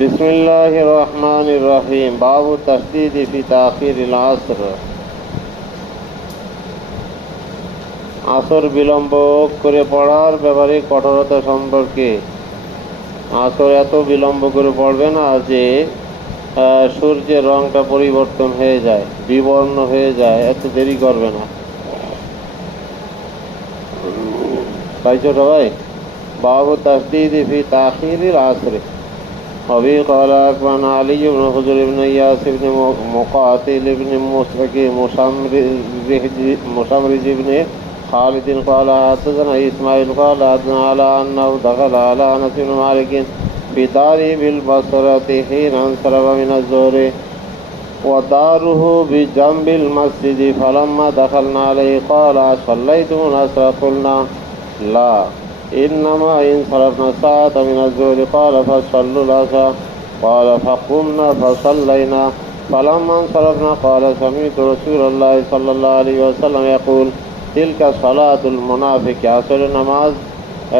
বিসমিল্লাহির রহমানির রহিম। বাবু তাসদীদি ফি তাখিরিল আসর। আসর বিলম্ব করে পড়ার ব্যাপারে কঠোরতা সম্পর্কে। আসর এত বিলম্ব করে পড়বে না যে সূর্যের রংটা পরিবর্তন হয়ে যায়, বিবর্ণ হয়ে যায়, এত দেরি করবে না। পাইছো সবাই? বাবু তাসদীদি ফি তাখিরিল আসর। أبي قال أخبرنا علي بن حجر بن إياس بن مقاتل بن مشمرج بن خالد قال حدثنا إسماعيل قال حدثنا على أنه دخل على أنس بن مالك في داره بالبصرة حين انصرف من الظهر وداره بجنب المسجد فلما دخلنا عليه قال صليتم العصر قلنا لا إنما انصرفنا ساعة من الظهر قال فصلوا العصر قال فقمنا فصلينا فلما انصرفنا قال سمعت رسول الله صلى الله عليه وسلم يقول تلك صلاة المنافق। আসরের নামাজ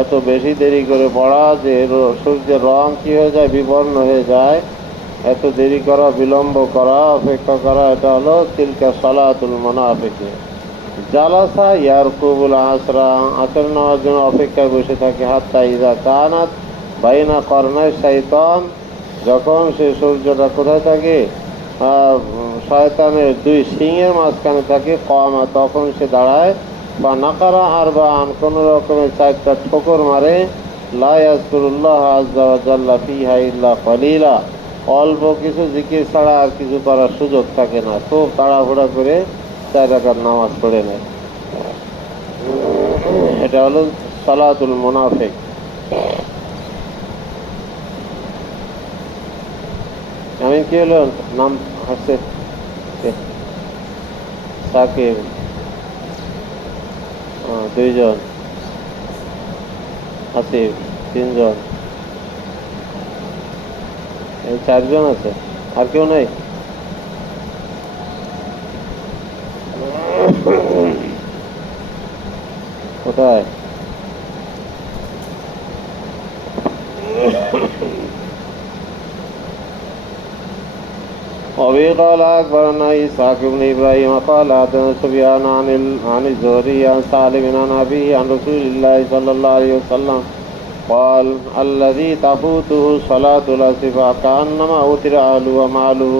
এত বেশি দেরি করে পড়া যে সূর্যের রং কি হয়ে যায়, বিবর্ণ হয়ে যায়, এত দেরি করা, বিলম্ব করা, অপেক্ষা করা, এটা হলো তিলকা সালাতুল মুনাফিক। জালাসা ইয়ারকুবুল আসরা, আসর নামার জন্য অপেক্ষায় বসে থাকে। হাত্তা ইযা কানাত বাইনা কর্নায় শাইতান, যখন সে সূর্যটা কোথায় থাকে, শয়তানের দুই সিংহের মাঝখানে থাকে। কমা, তখন সে দাঁড়ায়। বা নাকারা আর বা আন, কোনো রকমের চারটা ঠোকর মারে। লা ইয়াজকুরুল্লাহ আযজা ওয়া জাল্লা ফিহা ইল্লা কলিলা, অল্প কিছু জিকির ছাড়া আর কিছু করার সুযোগ থাকে না। খুব তাড়াহুড়া করে 4 রাকাত নামাজ পড়ে নেয়। এটা হলো সালাতুল মুনাফিক। আমি কি হলো নাম আসছে সাকিব, 2 জন, আসিফ 3 জন, এই 4 জন আছে। আর কেউ নাই? কোথায়? أبي قال أخبرنا إسحاق بن إبراهيم قال حدثنا سفيان عن الزهري عن سالم عن أبيه عن رسول الله صلى الله عليه وسلم قال الذي تفوته صلاة العصر كأنما أوتر أهله وماله।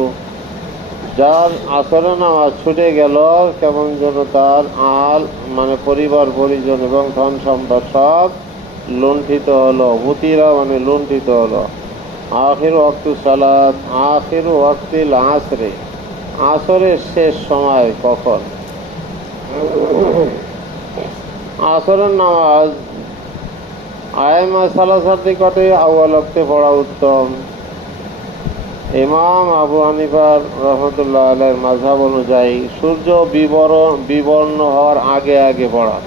যার আসরের নামাজ ছুটে গেল, কেমন যেন তার মানে পরিবার পরিজন এবং ধন সম্পদ সব লুণ্ঠিত হলো। উতিরা মানে লুণ্ঠিত হলো। আখির ওয়াক্তু সালাত, আখির ওয়াক্তিল আসরে, আসরের শেষ সময় কখন? আসরের নামাজ আইমা সালাসার নিকটে আউয়াল ওয়াক্তে পড়া উত্তম। ইমাম আবু হানিফার রহমতুল্লাহ আলাইহির মাযহাব অনুযায়ী সূর্য বিবর্ণ হওয়ার আগে আগে পড়া,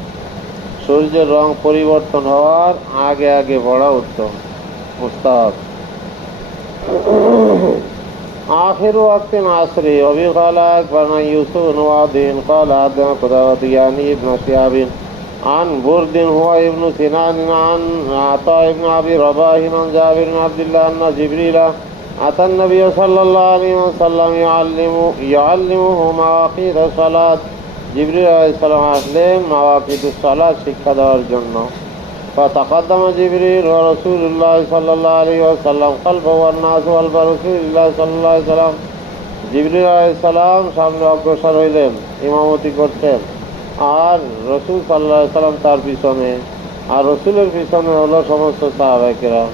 সূর্যের রং পরিবর্তন হওয়ার আগে আগে পড়া উত্তম, মুস্তাহাব। آخر وقت عصري وبي قال أخبرنا يوسف بن وادين قال حدثنا قتادة يعني ابن شهاب عن برد هو ابن سنان عن عطاء بن أبي رباح عن جابر بن عبد الله أن جبريل أتى النبي صلى الله عليه وسلم يعلمه مواقيت الصلاة। জিবরিল আলাইহিস সালাম আসলেন মাওয়াকিতুস সালাত শিক্ষা দেওয়ার জন্য। فتقدم جبريل ورسول الله صلى الله عليه وسلم خلفه والناس خلف رسول الله صلى الله عليه وسلم। জিবরিল আলাইহিস সালাম সামনে অগ্রসর হইলেন, ইমামতি করতেন, আর রসুল সাল্লাল্লাহু আলাইহি ওয়াসাল্লাম তার পিছনে, আর রসুলের পিছনে হলো সমস্ত সাহাবায়ে কেরাম।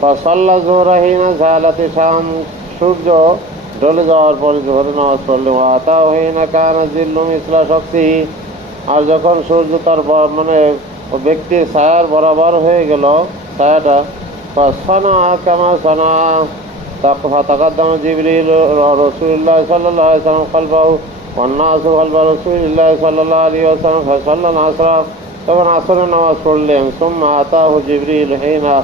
ফাসাল্লা যুহরা হিনা যালাতি শামস, সূর্য ঢলে যাওয়ার পরে জোহরের নামাজ পড়লেন। ওয়াতা হিনা কানা জিল্লু মিসলা শাখসিহি, আর যখন সূর্য তার মানে ব্যক্তির ছায়ার বরাবর হয়ে গেল, ছায়াটা ফাসানা কামা সানা তাকাদ্দাম জিবরিল রাসূলুল্লাহ সাল্লাল্লাহু আলাইহি ওয়াসাল্লাম খালফাহু ওয়ান নাসু খালফা রাসূলিল্লাহ সাল্লাল্লাহু আলাইহি ওয়াসাল্লাম ফাসাল্লাল আসরা, তখন আসরের নামাজ পড়লেন। সুম্মা আতাহু জিবরিল হিনা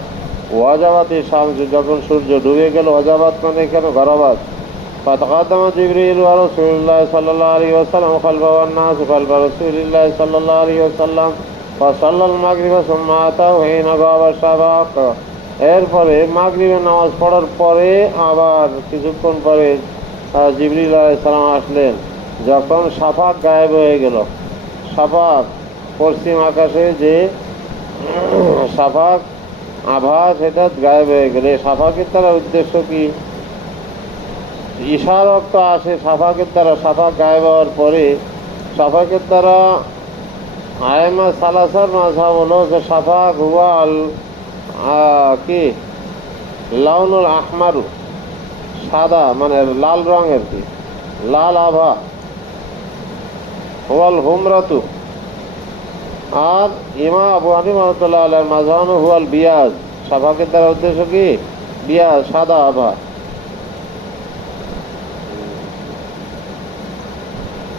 ওয়াজাবাতি শামস, যখন সূর্য ডুবে গেল, ওয়াজাবাত মানে এখানে গরাবাত। فتقدم جبريل ورسول الله صلى الله عليه وسلم خلفه والناس خلف رسول الله صلى الله عليه وسلم فصلى المغرب ثم أتاه حين غاب الشفق এরপরে মাগরিবের নামাজ পড়ার পরে আবার কিছুক্ষণ পরে জিবরিল আলাইহিস সালাম আসলেন। যখন শাফাক গায়েব হয়ে গেল, শাফাক পশ্চিম আকাশে যে শাফাক আভা সেটা গায়েব হয়ে গেল। শাফাকের দ্বারা উদ্দেশ্য কি? ইশারক তো আসে শাফাকের দ্বারা। শাফাক গায়েব হওয়ার পরে শাফাকের দ্বারা আয়েমা সালাসার মাঝহাব হলো যে শাফাক হুয়াল কি লাউনুল আহমারু, সাদা মানে লাল রঙের, কি লাল আভা, হুয়াল হুমরাতু। আর ইমাম আবু হানিফা রাহমাতুল্লাহ আলাইহির মাযহাব হুয়াল বিয়াজ। শাফাকের দ্বারা উদ্দেশ্য কি? বিয়াজ, সাদা আভা।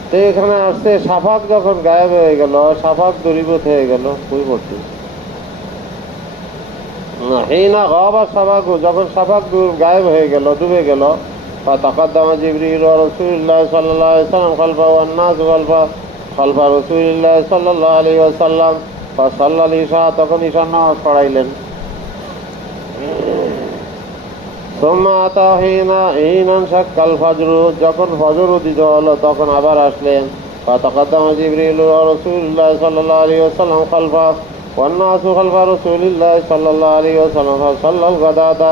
তো এখানে আসছে শাফাক যখন গায়েব হয়ে গেল, শাফাক দূরীভূত হয়ে গেল, খুবই পড়ছি হিনা গাবা শাফাকু, যখন শাফাক গায়েব হয়ে গেল, ডুবে গেল, ফাতাকাদ্দামা জিবরিল ওয়া রাসূলুল্লাহ সাল্লাল্লাহু আলাইহি ওয়াসাল্লাম খালফা ওয়ান নাস খালফা রাসূলুল্লাহ সাল্লাল্লাহু আলাইহি ওয়াসাল্লাম ফাসাল্লাল ইশা, তখন ঈশার নামাজ পড়াইলেন। সুম্মা আতা হিনান শাক্কাল ফাজরু, যখন ফজর উদিত হলো তখন আবার আসলেন। ফাতাকাদ্দামা জিবরিল ওয়া রাসূলুল্লাহ সাল্লাল্লাহু আলাইহি ওয়াসাল্লাম খালফা ওয়ান নাসু খালফা রাসূলিল্লাহ সাল্লাল্লাহু আলাইহি ওয়াসাল্লাম ফাসাল্লাল গাদাতা,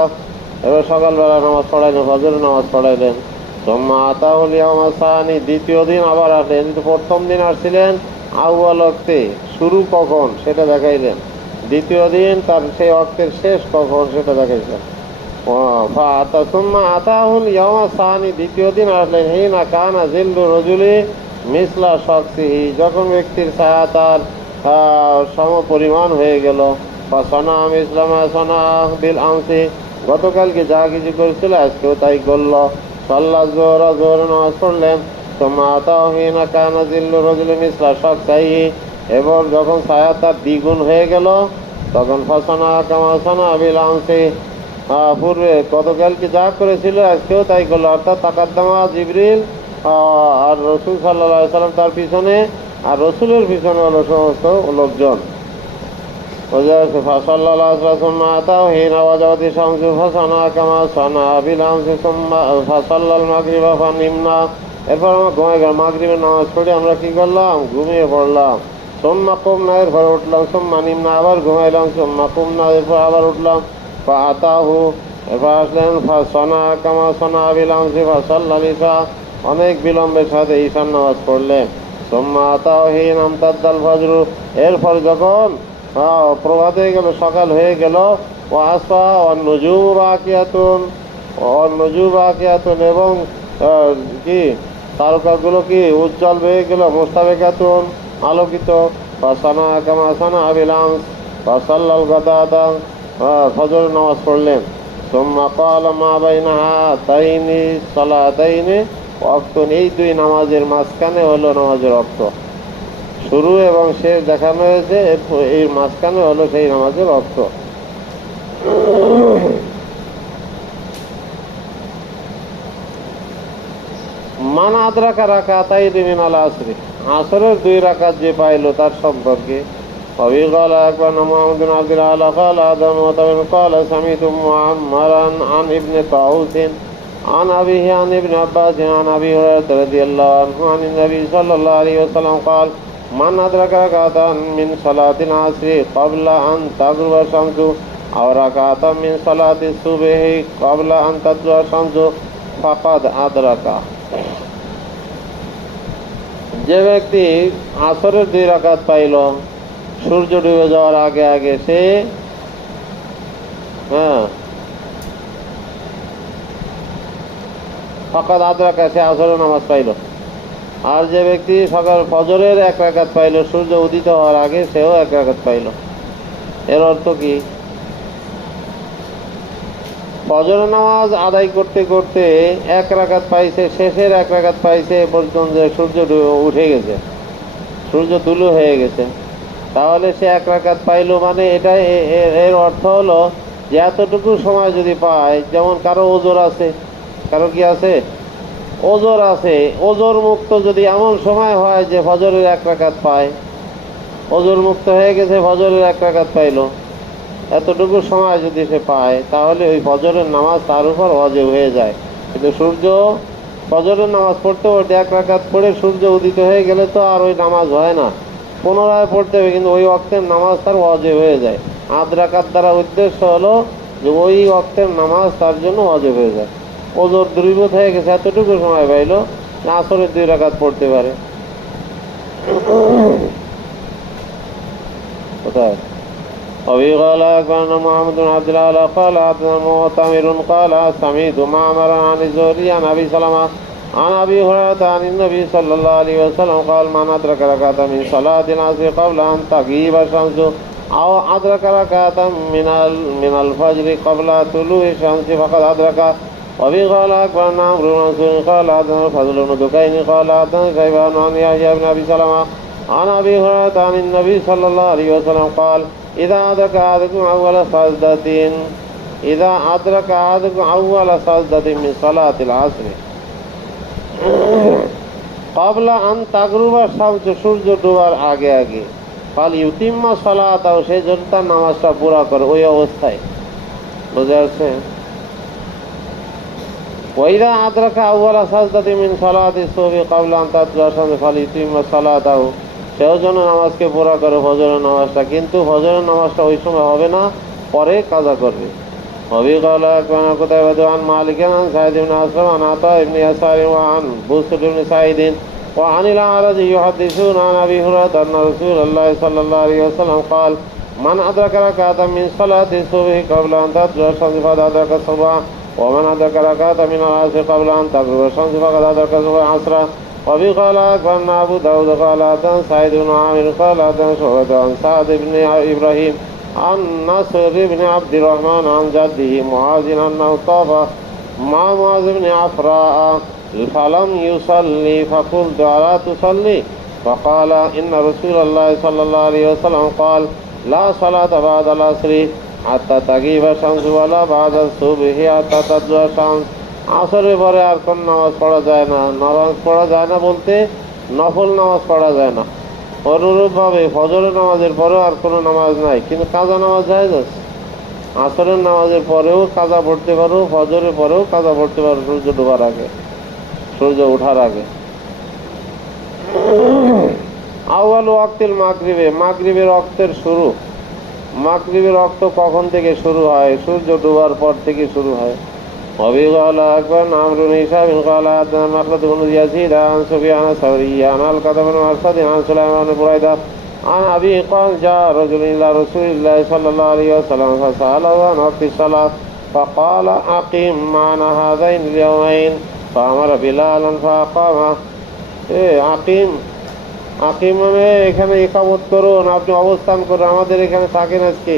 এবার সকালবেলা নামাজ পড়াইলেন, ফজরের নামাজ পড়াইলেন। সুম্মা আতাহুল ইয়াউমা সানি, দ্বিতীয় দিন আবার আসলেন। প্রথম দিন আসছিলেন আউয়াল ওয়াক্তে, শুরু কখন সেটা দেখাইলেন। দ্বিতীয় দিন তার সেই ওয়াক্তের শেষ কখন সেটা দেখাইলেন। সুম্মা আতাহুল ইয়াউমা সানি, দ্বিতীয় দিন আসলেন হিনা কানা জিল্লু রজুলি মিসলা শাকসিহি, যখন ব্যক্তির ছায়া তার সম পরিমাণ হয়ে গেল। সনা ইসলামা সনা বিল আমসি, গতকালকে যা কিছু করেছিল আজকেও তাই করল। সাল্লাহ জোহরা, জোহর নামাজ পড়লেন। সুম্মা আতাহু হিনা কানা জিল্লু রজুলি মিসলা শাকসিহি, এবার যখন ছায়া তার দ্বিগুণ হয়ে গেল তখন ফাসানা কামা সানা বিল আমসি, পূর্বে গতকালকে যা করেছিল আজকেও তাই করলো। অর্থাৎ তাকাদ্দামা জিবরিল আর রসুল সাল্লাল্লাহু আলাইহি সাল্লাম তার পিছনে, আর রসুলের পিছনে হলো সমস্ত লোকজন। এরপর আমরা ঘুমাই গেলাম। মাগরিবের নামাজ পড়ে আমরা কি করলাম? ঘুমিয়ে পড়লাম। সোম্মা কুমনা, এরপরে উঠলাম। সোম্মা নিম্না, আবার ঘুমাইলাম। সোম্মা কুমনা, এরপর আবার উঠলাম। আতাহু, এরপর আসলেন। সনা কামা সনা বিলাম, সাল্লাল ইশা, অনেক বিলম্বের সাথে ঈশার নামাজ পড়লেন। সুম্মা আতাহু হিন আমতাদ্দাল ফজরু, এরপর যখন প্রভাত হয়ে গেল, সকাল হয়ে গেল। ও আসফা নুজুম বাকিয়াতুন, নুজুম বাকিয়াতুন, এবং কি তারকাগুলো কি উজ্জ্বল হয়ে গেল। মুস্তাবিকাতুন, আলোকিত। সানা কামা সানা বিলাম সাল্লাল গাদাতা, ফজরের নামাজ পড়লেন। সুম্মা ক্বালা মা বাইনা হাতাইনি সালাতাইনি ওয়াক্তুন, এই দুই নামাজের মাঝখানে হলো নামাজের ওয়াক্ত। শুরু এবং শেষ দেখানো হয়েছে, এই মাঝখানে হলো সেই নামাজের ওয়াক্ত। মান আদরাকা রাকাতাইনি মিনাল আসরি, আসরের 2 রাকাত যে পাইল তার সম্পর্কে। وفي قال أكبرنا محمد بن عبد الله قال آدم وطبعا قال سمعت معمرا عن ابن طاووس عن أبيه عن ابن عباس عن أبي هريرة رضي الله عنه عن النبي صلى الله عليه وسلم قال من أدرك ركعة من صلاة العصر قبل أن تغرب الشمس أو ركعة من صلاة الصبح قبل أن تطلع الشمس فقد أدرك, যে ব্যক্তি আসরের 2 রাকাত পাইল সূর্য ডুবে যাওয়ার আগে আগে, সে ফাকাদ আদরাকা, সে আসরের নামাজ পাইল। আর যে ব্যক্তি সকাল ফজরের 1 রাকাত পাইল সূর্য উদিত হওয়ার আগে, সেও 1 রাকাত পাইল। এর অর্থ কি? ফজরের নামাজ আদায় করতে করতে 1 রাকাত পাইছে, শেষের 1 রাকাত পাইছে পর্যন্ত সূর্য উঠে গেছে, সূর্য তুলু হয়ে গেছে, তাহলে সে 1 রাকাত পাইল। মানে এটা এর অর্থ হলো যে এতটুকু সময় যদি পায়, যেমন কারো ওজর আছে, কারো কি আছে? ওজর আছে। ওজর মুক্ত যদি এমন সময় হয় যে ফজরের 1 রাকাত পায়, ওজর মুক্ত হয়ে গেছে, ফজরের 1 রাকাত পাইল, এতটুকু সময় যদি সে পায় তাহলে ওই ফজরের নামাজ তার উপর ওয়াজিব হয়ে যায়। কিন্তু সূর্য ফজরের নামাজ পড়তে পড়তে 1 রাকাত পড়ে সূর্য উদিত হয়ে গেলে তো আর ওই নামাজ হয় না, পুনরায় পড়তে হবে, কিন্তু ওই ওয়াক্তের নামাজ তার ওয়াজিব হয়ে যায়। 8 রাকাত দ্বারা উদ্দেশ্য হলো যে ওই ওয়াক্তের নামাজ তার জন্য ওয়াজিব হয়ে যায়। ওজোর দ্রুবত হয়ে গেছে, এতটুকু সময় পাইলো আসরের 2 রাকাত পড়তে পারে। কোথায় أبي قال أخبرنا محمد بن عبد الله قال حدثنا معتمر قال سمعت معمرا عن الزهري عن أبي سلمة عن أبي هريرة عن النبي صلى الله عليه وسلم قال من أدرك ركعة من صلاة العصر قبل أن تغيب الشمس أو أدرك ركعة من الفجر قبل طلوع الشمس فقد أدرك. وأبي قال أخبرنا عمرو بن منصور قال حدثنا الفضل بن دكين قال حدثنا شيبان عن يحيى بن أبي سلمة عن أبي هريرة عن النبي صلى الله عليه وسلم قال إذا أدرك أحدكم أول سجدة من صلاة العصر قبل أن تغرب الشمس সূর্য ডোবার আগে আগে ফালিউতিম্মা সালাতাহু, সেই জন্য তার নামাজটা পুরা করে ওই অবস্থায়। বুঝা যাচ্ছে? ওয়াইদা আদরাকা আউয়ালা সাজদাতি মিন সালাতি সুবহি ক্বাবলা আন তাতলুআ শামসু ফালিউতিম্মা সালাতাহু, সেও যেন নামাজকে পুরা করে ফজরের নামাজটা, কিন্তু ফজরের নামাজটা ওই সময় হবে না, পরে কাজা করবে। وأبي قال أخبرنا قتيبة عن مالك عن سعيد بن أسلم عن عطاء بن يسار وعن بسر بن سعيد وعن الأعرج يحدثون عن أبي هريرة أن رسول الله صلى الله عليه وسلم قال من أدرك ركعة من صلاة الصبح قبل أن تطلع الشمس فقد أدرك الصبح ومن أدرك ركعة من العصر قبل أن تغرب الشمس فقد أدرك الصبح عصرا. وأبي قال أخبرنا أبو داود قال حدثنا سعيد بن عامر قال حدثنا شعبة عن سعد بن إبراهيم عن نصر بن عبد الرحمن عن جده معاذ أنه طاف مع معاذ بن عفراء فلم يصلي فقلت ألا تصلي؟ فقال إن رسول الله صلى الله عليه وسلم قال لا صلاة بعد العصر حتى تغيب الشمس ولا بعد الصبح حتى تطلع الشمس. আসরের পরে আর কোন নামাজ পড়া যায় না। নামাজ পড়া যায় না বলতে নফল নামাজ পড়া যায় না। অনুরূপভাবে ফজরের নামাজের পরেও আর কোনো নামাজ নাই, কিন্তু কাজা নামাজ যায় যাচ্ছে। আসরের নামাজের পরেও কাজা পড়তে পারো, ফজরের পরেও কাজা পড়তে পারো সূর্য ডোবার আগে, সূর্য ওঠার আগে। আউয়াল ওয়াক্তিল মাগরিবে, মাগরিবের ওয়াক্তের শুরু। মাগরিবের ওয়াক্ত কখন থেকে শুরু হয়? সূর্য ডোবার পর থেকে শুরু হয়। وأبي قال أخبرنا عمرو بن هشام قال حدثنا مخلد بن يزيد عن سفيان الثوري عن القاسم بن مرصد عن سليمان بن بريدة عن أبيه قال جاء رجل إلى رسول الله صلى الله عليه وسلم فسأله عن وقت الصلاة فقال أقم معنا هذين اليومين فأمر بلالا فأقامه. আকিম, আকিম মানে এখানে ইকামত করুন, আপনি অবস্থান করুন, আমাদের এখানে থাকেন, আজকে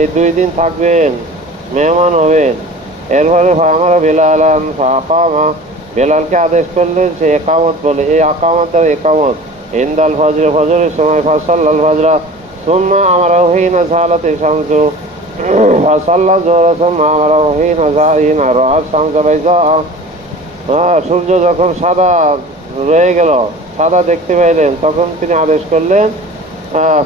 এই 2 দিন থাকবেন, মেহমান হবেন। এরপরে আমরা বেলালান ফাকামা, বেলালকে আদেশ করলেন সে একামত বলে। এই আকামত দ্বারা একামত ইনদাল ফজর, ফজরের সময় ফাসাল্লাল ফজরা সুম্মা আমরা হিনা সালাতে শামসু ফাসাল্লা যোহরা সুম্মা আমরা হিনা জাহিনা রাআত শামসা বাইজা। সূর্য যখন সাদা রয়ে গেল, সাদা দেখতে পাইলেন, তখন তিনি আদেশ করলেন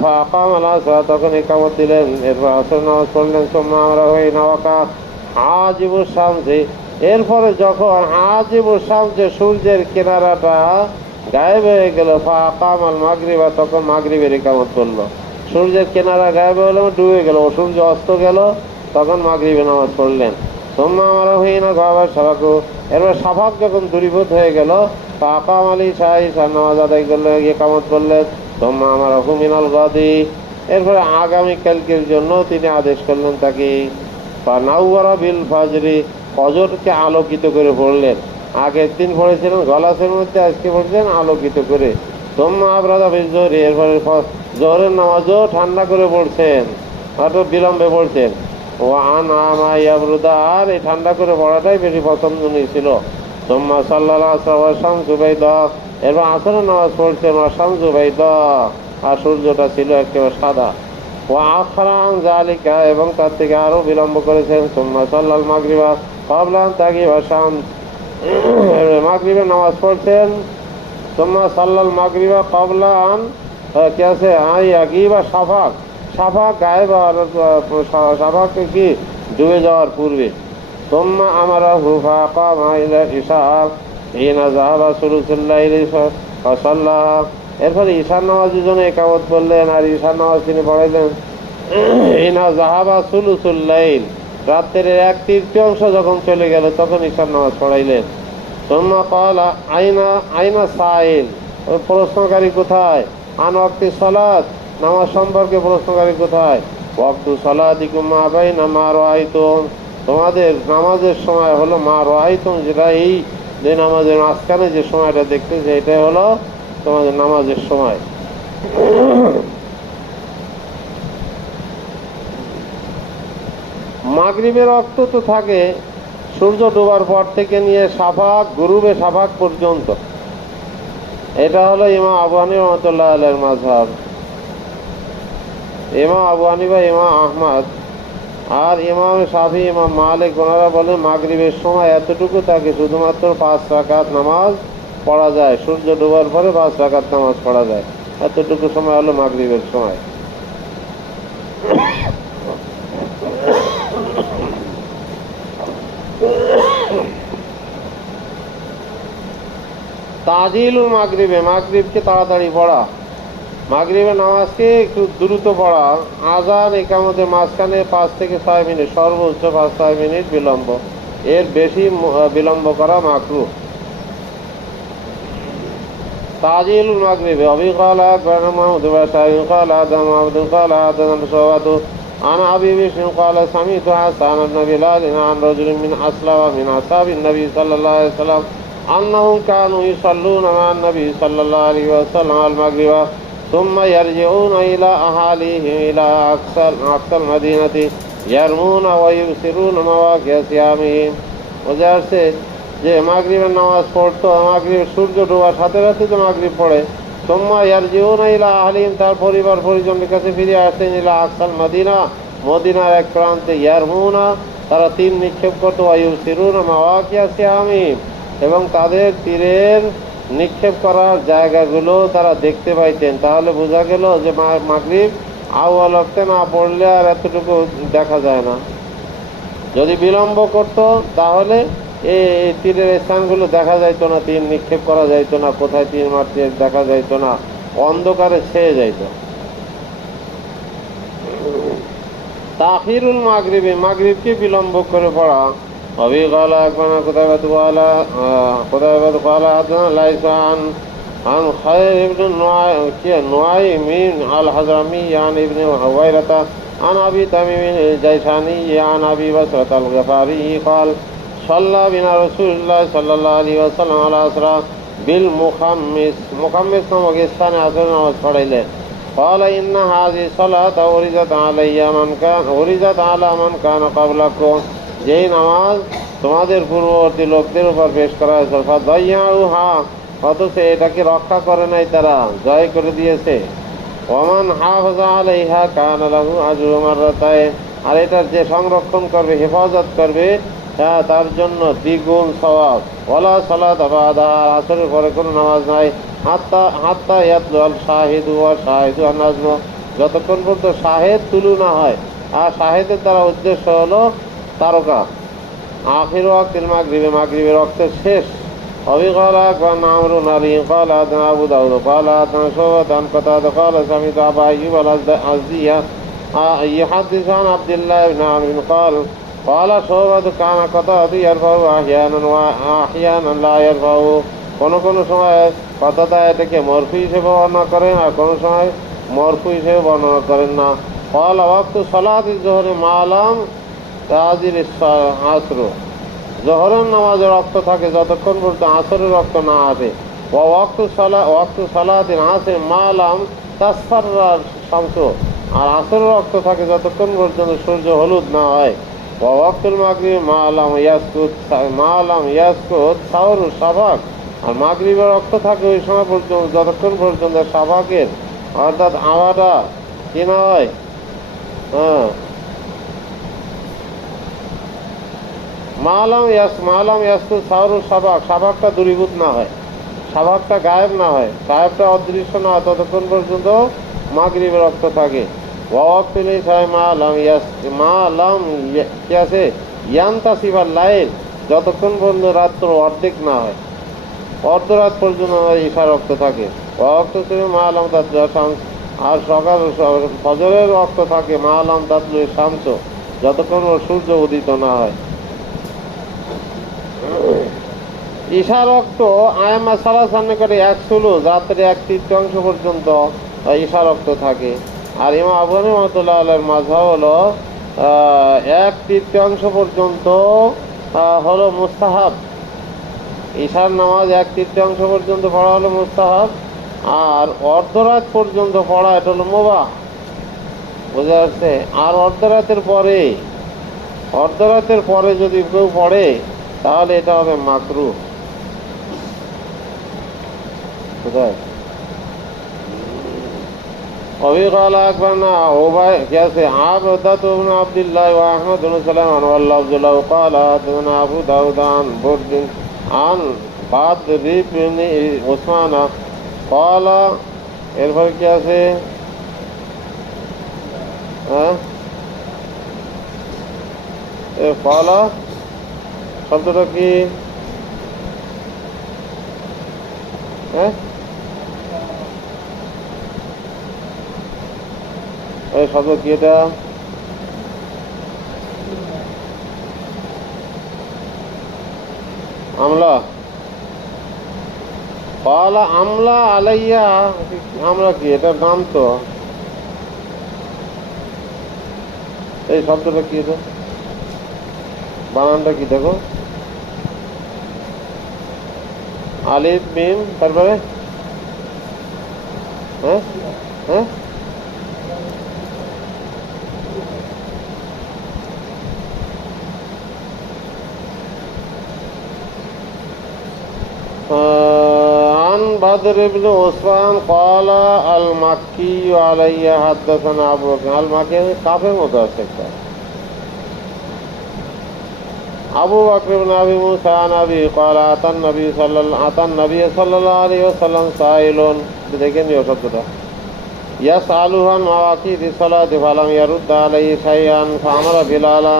ফাকাম আল আসর, তখন একামত দিলেন। এরপর আসর নামাজ পড়লেন। সুম্মা আমরা হিনা ওয়াকা আজিবুর শামসে, এরপরে যখন আজিবুর শামসে সূর্যের কিনারাটা গায়েব হয়ে গেল ফাকাম আল মাগরিবা, তখন মাগরিবের ইকামত করলো। সূর্যের কিনারা গায়েব হলো, ডুবে গেল, সূর্য অস্ত গেল, তখন মাগরিবে নামাজ পড়লেন। তোমরা আমরা হই না গাবার সাফাকু, এরপর সাফাক যখন দূরীভূত হয়ে গেল ফাকাম আলী শাহ নামাজ আদায় করলেন, ইকামত করলেন। তোমরা আমার হুমিনাল গাদি, এরপরে আগামীকালকের জন্য তিনি আদেশ করলেন তাকে নাউয়ারা বিল ফজরি, ফজরকে আলোকিত করে পড়লেন। আগের দিন পড়েছিলেন গলাসের মধ্যে, আজকে পড়ছেন আলোকিত করে। তোমরা আবরাদা বিল জোহরি, এরপরে জোহরের নামাজও ঠান্ডা করে পড়ছেন, হয়তো বিলম্বে পড়ছেন। ও আনা ইয়াবরুদা, আর এই ঠান্ডা করে পড়াটাই বেশি পছন্দনীয় ছিল। তোমরা সাল্লাল্লাহু আলাইহি ওয়াসাল্লাম সুবাইদা, এরপর আসরের নামাজ পড়ছেন ওয়াসাম সুবাইদা, আর সূর্যটা ছিল একেবারে সাদা। ও আখরান জালিকা, এবং তার থেকে আরো বিলম্ব করেছেন। সুম্মা সাল্লাল মাগরিবা ক্বাবলা আন তাগিবা শামস, মাগরিবের নামাজ পড়ছেন। সুম্মা সাল্লাল মাগরিবা ক্বাবলা আন কি আছে ইয়াগিবা শাফাক, শাফাক গায়েব হওয়ার শাফাককে কি ডুবে যাওয়ার পূর্বে। তোম্মা আমারা হুফা কামা ইলা ইশা হিনা যাহাবা সুলুসুল লাইলি ফাসাল্লাহ। এরপরে ঈশার নামাজের জন্য একামত করলেন আর ঈশার নামাজ তিনি পড়াইলেন। হিনা যাহাবা সুলুসুল লাইল, রাত্রের 1/3 যখন চলে গেল তখন ঈশার নামাজ পড়াইলেন। তোম্মা ক্বালা আইনা সাইল, প্রশ্নকারী কোথায়? আন ওয়াক্তি সালাত, নামাজ সম্পর্কে প্রশ্নকারী কোথায়? ওয়াক্তু সালাতিকুম মা বাইনা মা রাআইতুম, তোমাদের নামাজের সময় হলো মা রাআইতুম, যেটা এই যে নামাজের মাঝখানে যে সময়টা দেখতেছে এটাই হলো তোমাদের নামাজের সময়। মাগরিবের রক্ত তো থাকে সূর্য ডোবার পর থেকে নিয়ে শাফাক গুরুবে শাফাক পর্যন্ত। এটা হলো ইমাম আবু হানিফা রাহমাতুল্লাহ আলাইহির মাযহাব। ইমাম আবু হানিফা, ইমাম আহমদ আর ইমাম শাফি, ইমাম মালিক ওনারা বলেন মাগরিবের সময় এতটুকু থাকে, শুধুমাত্র 5 রাকাত নামাজ পড়া যায়। সূর্য ডোবার পরে 5 রাকাত নামাজ পড়া যায়, এতটুকু সময় হলো মাগরিবের সময়। তাজিলুল মাগরিবে, মাগরিবকে তাড়াতাড়ি পড়া, মাগরিবের নামাজকে একটু দ্রুত পড়া। আজান ইকামতের মাঝখানে 5 থেকে 6 মিনিট, সর্বোচ্চ 5-6 মিনিট বিলম্ব, এর বেশি বিলম্ব করা মাকরুহ। তাজিলুল মাগরিবে অবি ক্বালা আখবারনা মুহাম্মদ ইবনে শাহিব ক্বালা হাদানা আবদুল ক্বালা হাদানা শুআবাতু আন আবি বিশর ক্বালা সামি'তু হাসান ইবনে বিলাল আন রাজুলিন মিন আসলাম মিন আসহাবিন নবী সাল্লাল্লাহু আলাইহি ওয়াসাল্লাম আন্নাহুম কানু ইউসাল্লুনা মা'আন নবী সাল্লাল্লাহু আলাইহি ওয়াসাল্লাম আল মাগরিবা সুম্মা ইয়ারজিউনা ইলা আহালিহিম ইলা আকসাল মাদিনাতি ইয়ারমুনা ওয়া ইউসিরুনা মাওয়াকিয়া সিয়ামিহিম। বোঝা যাচ্ছে যে মাগরিবের নামাজ পড়তো, মাগরিব সূর্য ডোবার সাথে সাথে তো মাগরিব পড়ে। সুম্মা ইয়ারজিউনা ইলা আহলিহিম, তার পরিবার পরিজনের কাছে ফিরে আসতেন। ইলা আকসাল মাদিনা, মদিনার এক প্রান্তে। ইয়ারমুনা, তারা তীর নিক্ষেপ করতো। ওয়া ইউসিরুনা মাওয়াকিয়া সিয়ামিহিম, এবং তাদের তীরের নিক্ষেপ করার জায়গাগুলো তারা দেখতে পাইতেন। তাহলে বোঝা গেল যে মাগরিব আউয়াল ওয়াক্তে না পড়লে আর এতটুকু দেখা যায় না। যদি বিলম্ব করত তাহলে এই তীরের স্থানগুলো দেখা যাইতো না, তীর নিক্ষেপ করা যাইতো না, কোথায় তীর মারতে দেখা যাইতো না, অন্ধকারে ছেয়ে যাইতো। তাখিরুল মাগরিবে, মাগরিবকে বিলম্ব করে পড়া। অবি ক্বালা আখবারনা কুতাইবাতু ক্বালা হাদানা লাইসা আন খায়র ইবনে নুআইমিন আল হাজরামি আন ইবনে হুওয়াইরাতা আন আবি তামিম জাইশানি আন আবি বসরাত আল গফারি قال صلى بنا رسول الله صلى الله عليه وسلم على اسرى بالمخمس, মুখাম্মিস নামক স্থানে আসর নামাজ পড়াইলেন। قال ان هذه الصلاه ورزت على من كان قبلكم, যেই নামাজ তোমাদের পূর্ববর্তী লোকদের উপর পেশ করা হয়েছে। ফাদাইয়াউহা, অথচ এটাকে রক্ষা করে নাই, তারা জয় করে দিয়েছে। ওমান হাফাজা আলাইহা কানা লাহু আজরু মাররাতাইন, আর এটার যে সংরক্ষণ করবে, হেফাজত করবে, তার জন্য দ্বিগুণ সওয়াব। ওয়ালা সালাত বাদা, আসরের পরে কোনো নামাজ নাই। হাত্তা ইয়াতলুল শাহিদু ওয়া শাহিদু আন-নাজম, যতক্ষণ পর্যন্ত শাহেদ তুলু না হয়, আর শাহেদের দ্বারা উদ্দেশ্য হলো তারকা। আখির ওয়াক্তিল মাগরিবে, মাগরিবের ওয়াক্তের শেষ। অবি ক্বালা আখবারনা আমরু নারী ক্বালা হাদানা আবু দাউদ ক্বালা হাদানা শুআবা আন কাতাদা ক্বালা সামি'তু আবা আইয়ুব আল-আজদিয়া ইউহাদ্দিসু আন আব্দুল্লাহ ইবনে আমর ক্বাল ক্বালা শুআবা কানা কাতাদা ইয়ারফাউ আহইয়ানান ওয়া আহইয়ানান লা ইয়ারফাউ, কোন কোন সময় কাতাদা এটাকে মরফু হিসেবে বর্ণনা করেন আর কোন সময় মরফু হিসেবে বর্ণনা করেন না। ক্বালা ওয়াক্তু সালাতি যুহরি মালাম তাজির আসর, জোহরের নামাজের রক্ত থাকে যতক্ষণ পর্যন্ত আসরের রক্ত না আসে। ওয়াক্তু সালাতিন আসর মালাম তাসফাররা শামস, আর আসরের রক্ত থাকে যতক্ষণ পর্যন্ত সূর্য হলুদ না হয়। ওয়াক্তুল মাগরিব মালাম ইয়াসকুত সাওরু শাফাক, আর মাগরিবের রক্ত থাকে ওই সময় পর্যন্ত যতক্ষণ পর্যন্ত শাফাকের অর্থাৎ আওয়াটা কি না হয়, মালাম ইয়াসকুত সাওরু শাফাক, শাফাকটা দূরীভূত না হয়, শাফাকটা গায়েব না হয়, গায়েবটা অদৃশ্য না হয়, ততক্ষণ পর্যন্ত মাগরিবের রক্ত থাকে। ওয়াক্তুল ইশাই মা লাম কি আছে ইয়ান্তাসিবার লাইল, যতক্ষণ পর্যন্ত রাত্র অর্ধেক না হয়, অর্ধরাত পর্যন্ত ঈশা রক্ত থাকে। ওয়াক্ত ছিল মা আলাম তাতলু শামস, আর সকাল ফজরের রক্ত থাকে মা আলাম তাতলু শামস, যতক্ষণ সূর্য উদিত না হয়। ঈশা রক্ত আয়ামা সালাসার নিকটে এক সুলুস, রাত্রে এক তৃতীয়াংশ পর্যন্ত ঈশা রক্ত থাকে। আর ইমাম আবু হানিফা রাহমাতুল্লাহ আলাইহির মাযহাব হলো এক তৃতীয়াংশ পর্যন্ত হলো মুস্তাহাব। ঈশার নামাজ এক তৃতীয়াংশ পর্যন্ত পড়া হলো মুস্তাহাব, আর অর্ধরাত পর্যন্ত পড়া এটা হলো মুবাহ। বোঝা যাচ্ছে? আর অর্ধরাতের পরে যদি কেউ পড়ে তাহলে এটা হবে মাকরুহ। কোথায় قال أخبرنا عبدة بن عبد الله وأحمد بن سليمان واللفظ له قال حدثنا أبو داود عن برد عن بدر بن عثمان قال এরপর কি আছে? কলা শব্দটা কি? এই শব্দ কি এটা? আমলা। কলা আমলা আলাইয়া, আমরা কি এটার নাম? তো এই শব্দটা কি? এটা বানানটা কি দেখো? আলিফ মিম, তারপরে হ্যাঁ হ্যাঁ عن بدر بن عثمان قال المكي علي حدثنا أبو بكر। المكي কাফের মতো আছে একটা। আবু বকর ইবনে আবি মুসা আন আবি قال أتى النبي صلى الله عليه وسلم سائل, দেখেন এই শব্দটা, يسأله عن مواقيت الصلاة فلم يرد عليه شيئا فأمر بلالا।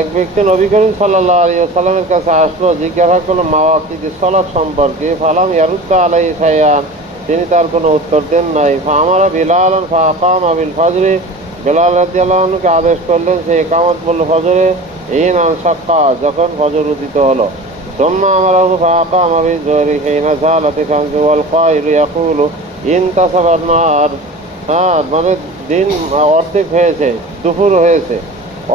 এক ব্যক্তি নবী করিম সাল্লাল্লাহু আলাইহি ওয়াসাল্লামের কাছে আসলো, জিজ্ঞাসা করলো মাওয়াকিত সালাত সম্পর্কে। ফালাম ইয়ারুদ্দা আলাইহি শাইআন, তিনি তার কোনো উত্তর দেন নাই। ফাআমারা বিলালান ফাআকামা বিল ফজরে, বেলাল রাদিয়াল্লাহু আনহুকে আদেশ করলেন, সে ইকামত বলল ফজরে। ইন আনশাক্কা, যখন ফজর উদিত হলো। সুম্মা আমারাহু ফাআকামা বিয-যুহরি হিনা যালাতি শামসু ওয়াল কাইলু ইয়াকুলু ইনতাসাবান নাহার, মানে দিন অর্ধেক হয়েছে, দুপুর হয়েছে।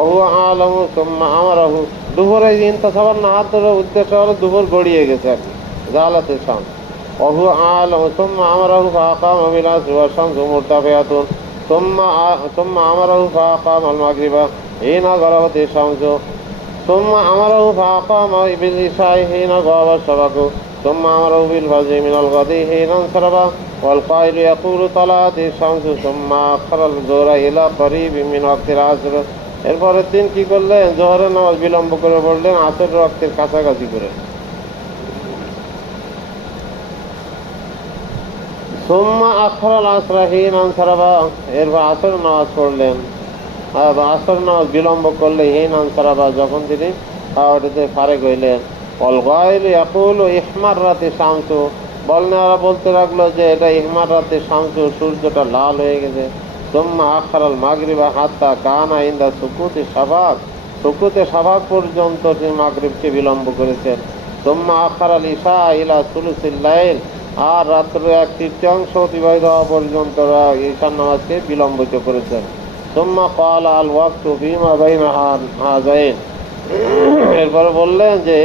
অহু আলমু সুম্মা আমারাহু, দুপুরে ইনতাসাবান নাহার উদ্দেশ্য হলো দুপুর গড়িয়ে গেছে আর কি, জালাতে শাম। অহু আলমু সুম্মা আমারাহু ফাআকামা বিল আসরি ওয়াশ শামসু মুরতাফিআতুন সুম্মা আমারাহু ফাআকামা আল মাগরিবা হিনা গরাবাতি শামসু সুম্মা আমারাহু ফাআকামা বিল ইশাই হিনা গাবা শাবাকু সুম্মা আমারাহু বিল ফাজরি মিনাল গাদি হিনা ইনসারাফা ওয়াল কাইলু ইয়াকুলু তালাতি শামসু সুম্মা আখারাল যুহরা ইলা করিবি মিন ওয়াক্তিল আসর। এরপরে দিন কি করলেন? জোহরের নামাজ বিলম্ব করে পড়লেন আসর ওয়াক্তের কাছাকাছি করে। সুম্মা আখারাল আসরা হিনা ইনসারাফা, এরপর আসর নামাজ পড়লেন, আসর নামাজ বিলম্ব করলে হিনা ইনসারাফা, যখন তিনি ওটাতে ফারেক হইলেন। ওয়াল গায়লু ইয়াকুলু ইহমাররাতি শামসু, বলনেওয়ালা বলতে লাগলো যে এটা ইহমাররাতি শামসু, সূর্যটা লাল হয়ে গেছে। সুম্মা আখারাল মাগরিবা হাত্তা কানা ইনদা সুকুতি শাফাক, সুকুতে শাফাক পর্যন্ত তিনি মাগরিবকে বিলম্ব করেছেন। সুম্মা আখারাল ইশা ইলা সুলুসিল লাইল, আর রাত্র এক তৃতীয়াংশ অতিবাহিত হওয়া পর্যন্ত ঈশার নামাজকে বিলম্বিত করেছেন। সুম্মা ক্বালা আল ওয়াক্তু ফীমা বাইনা হাযাইন, এরপরে বললেন যে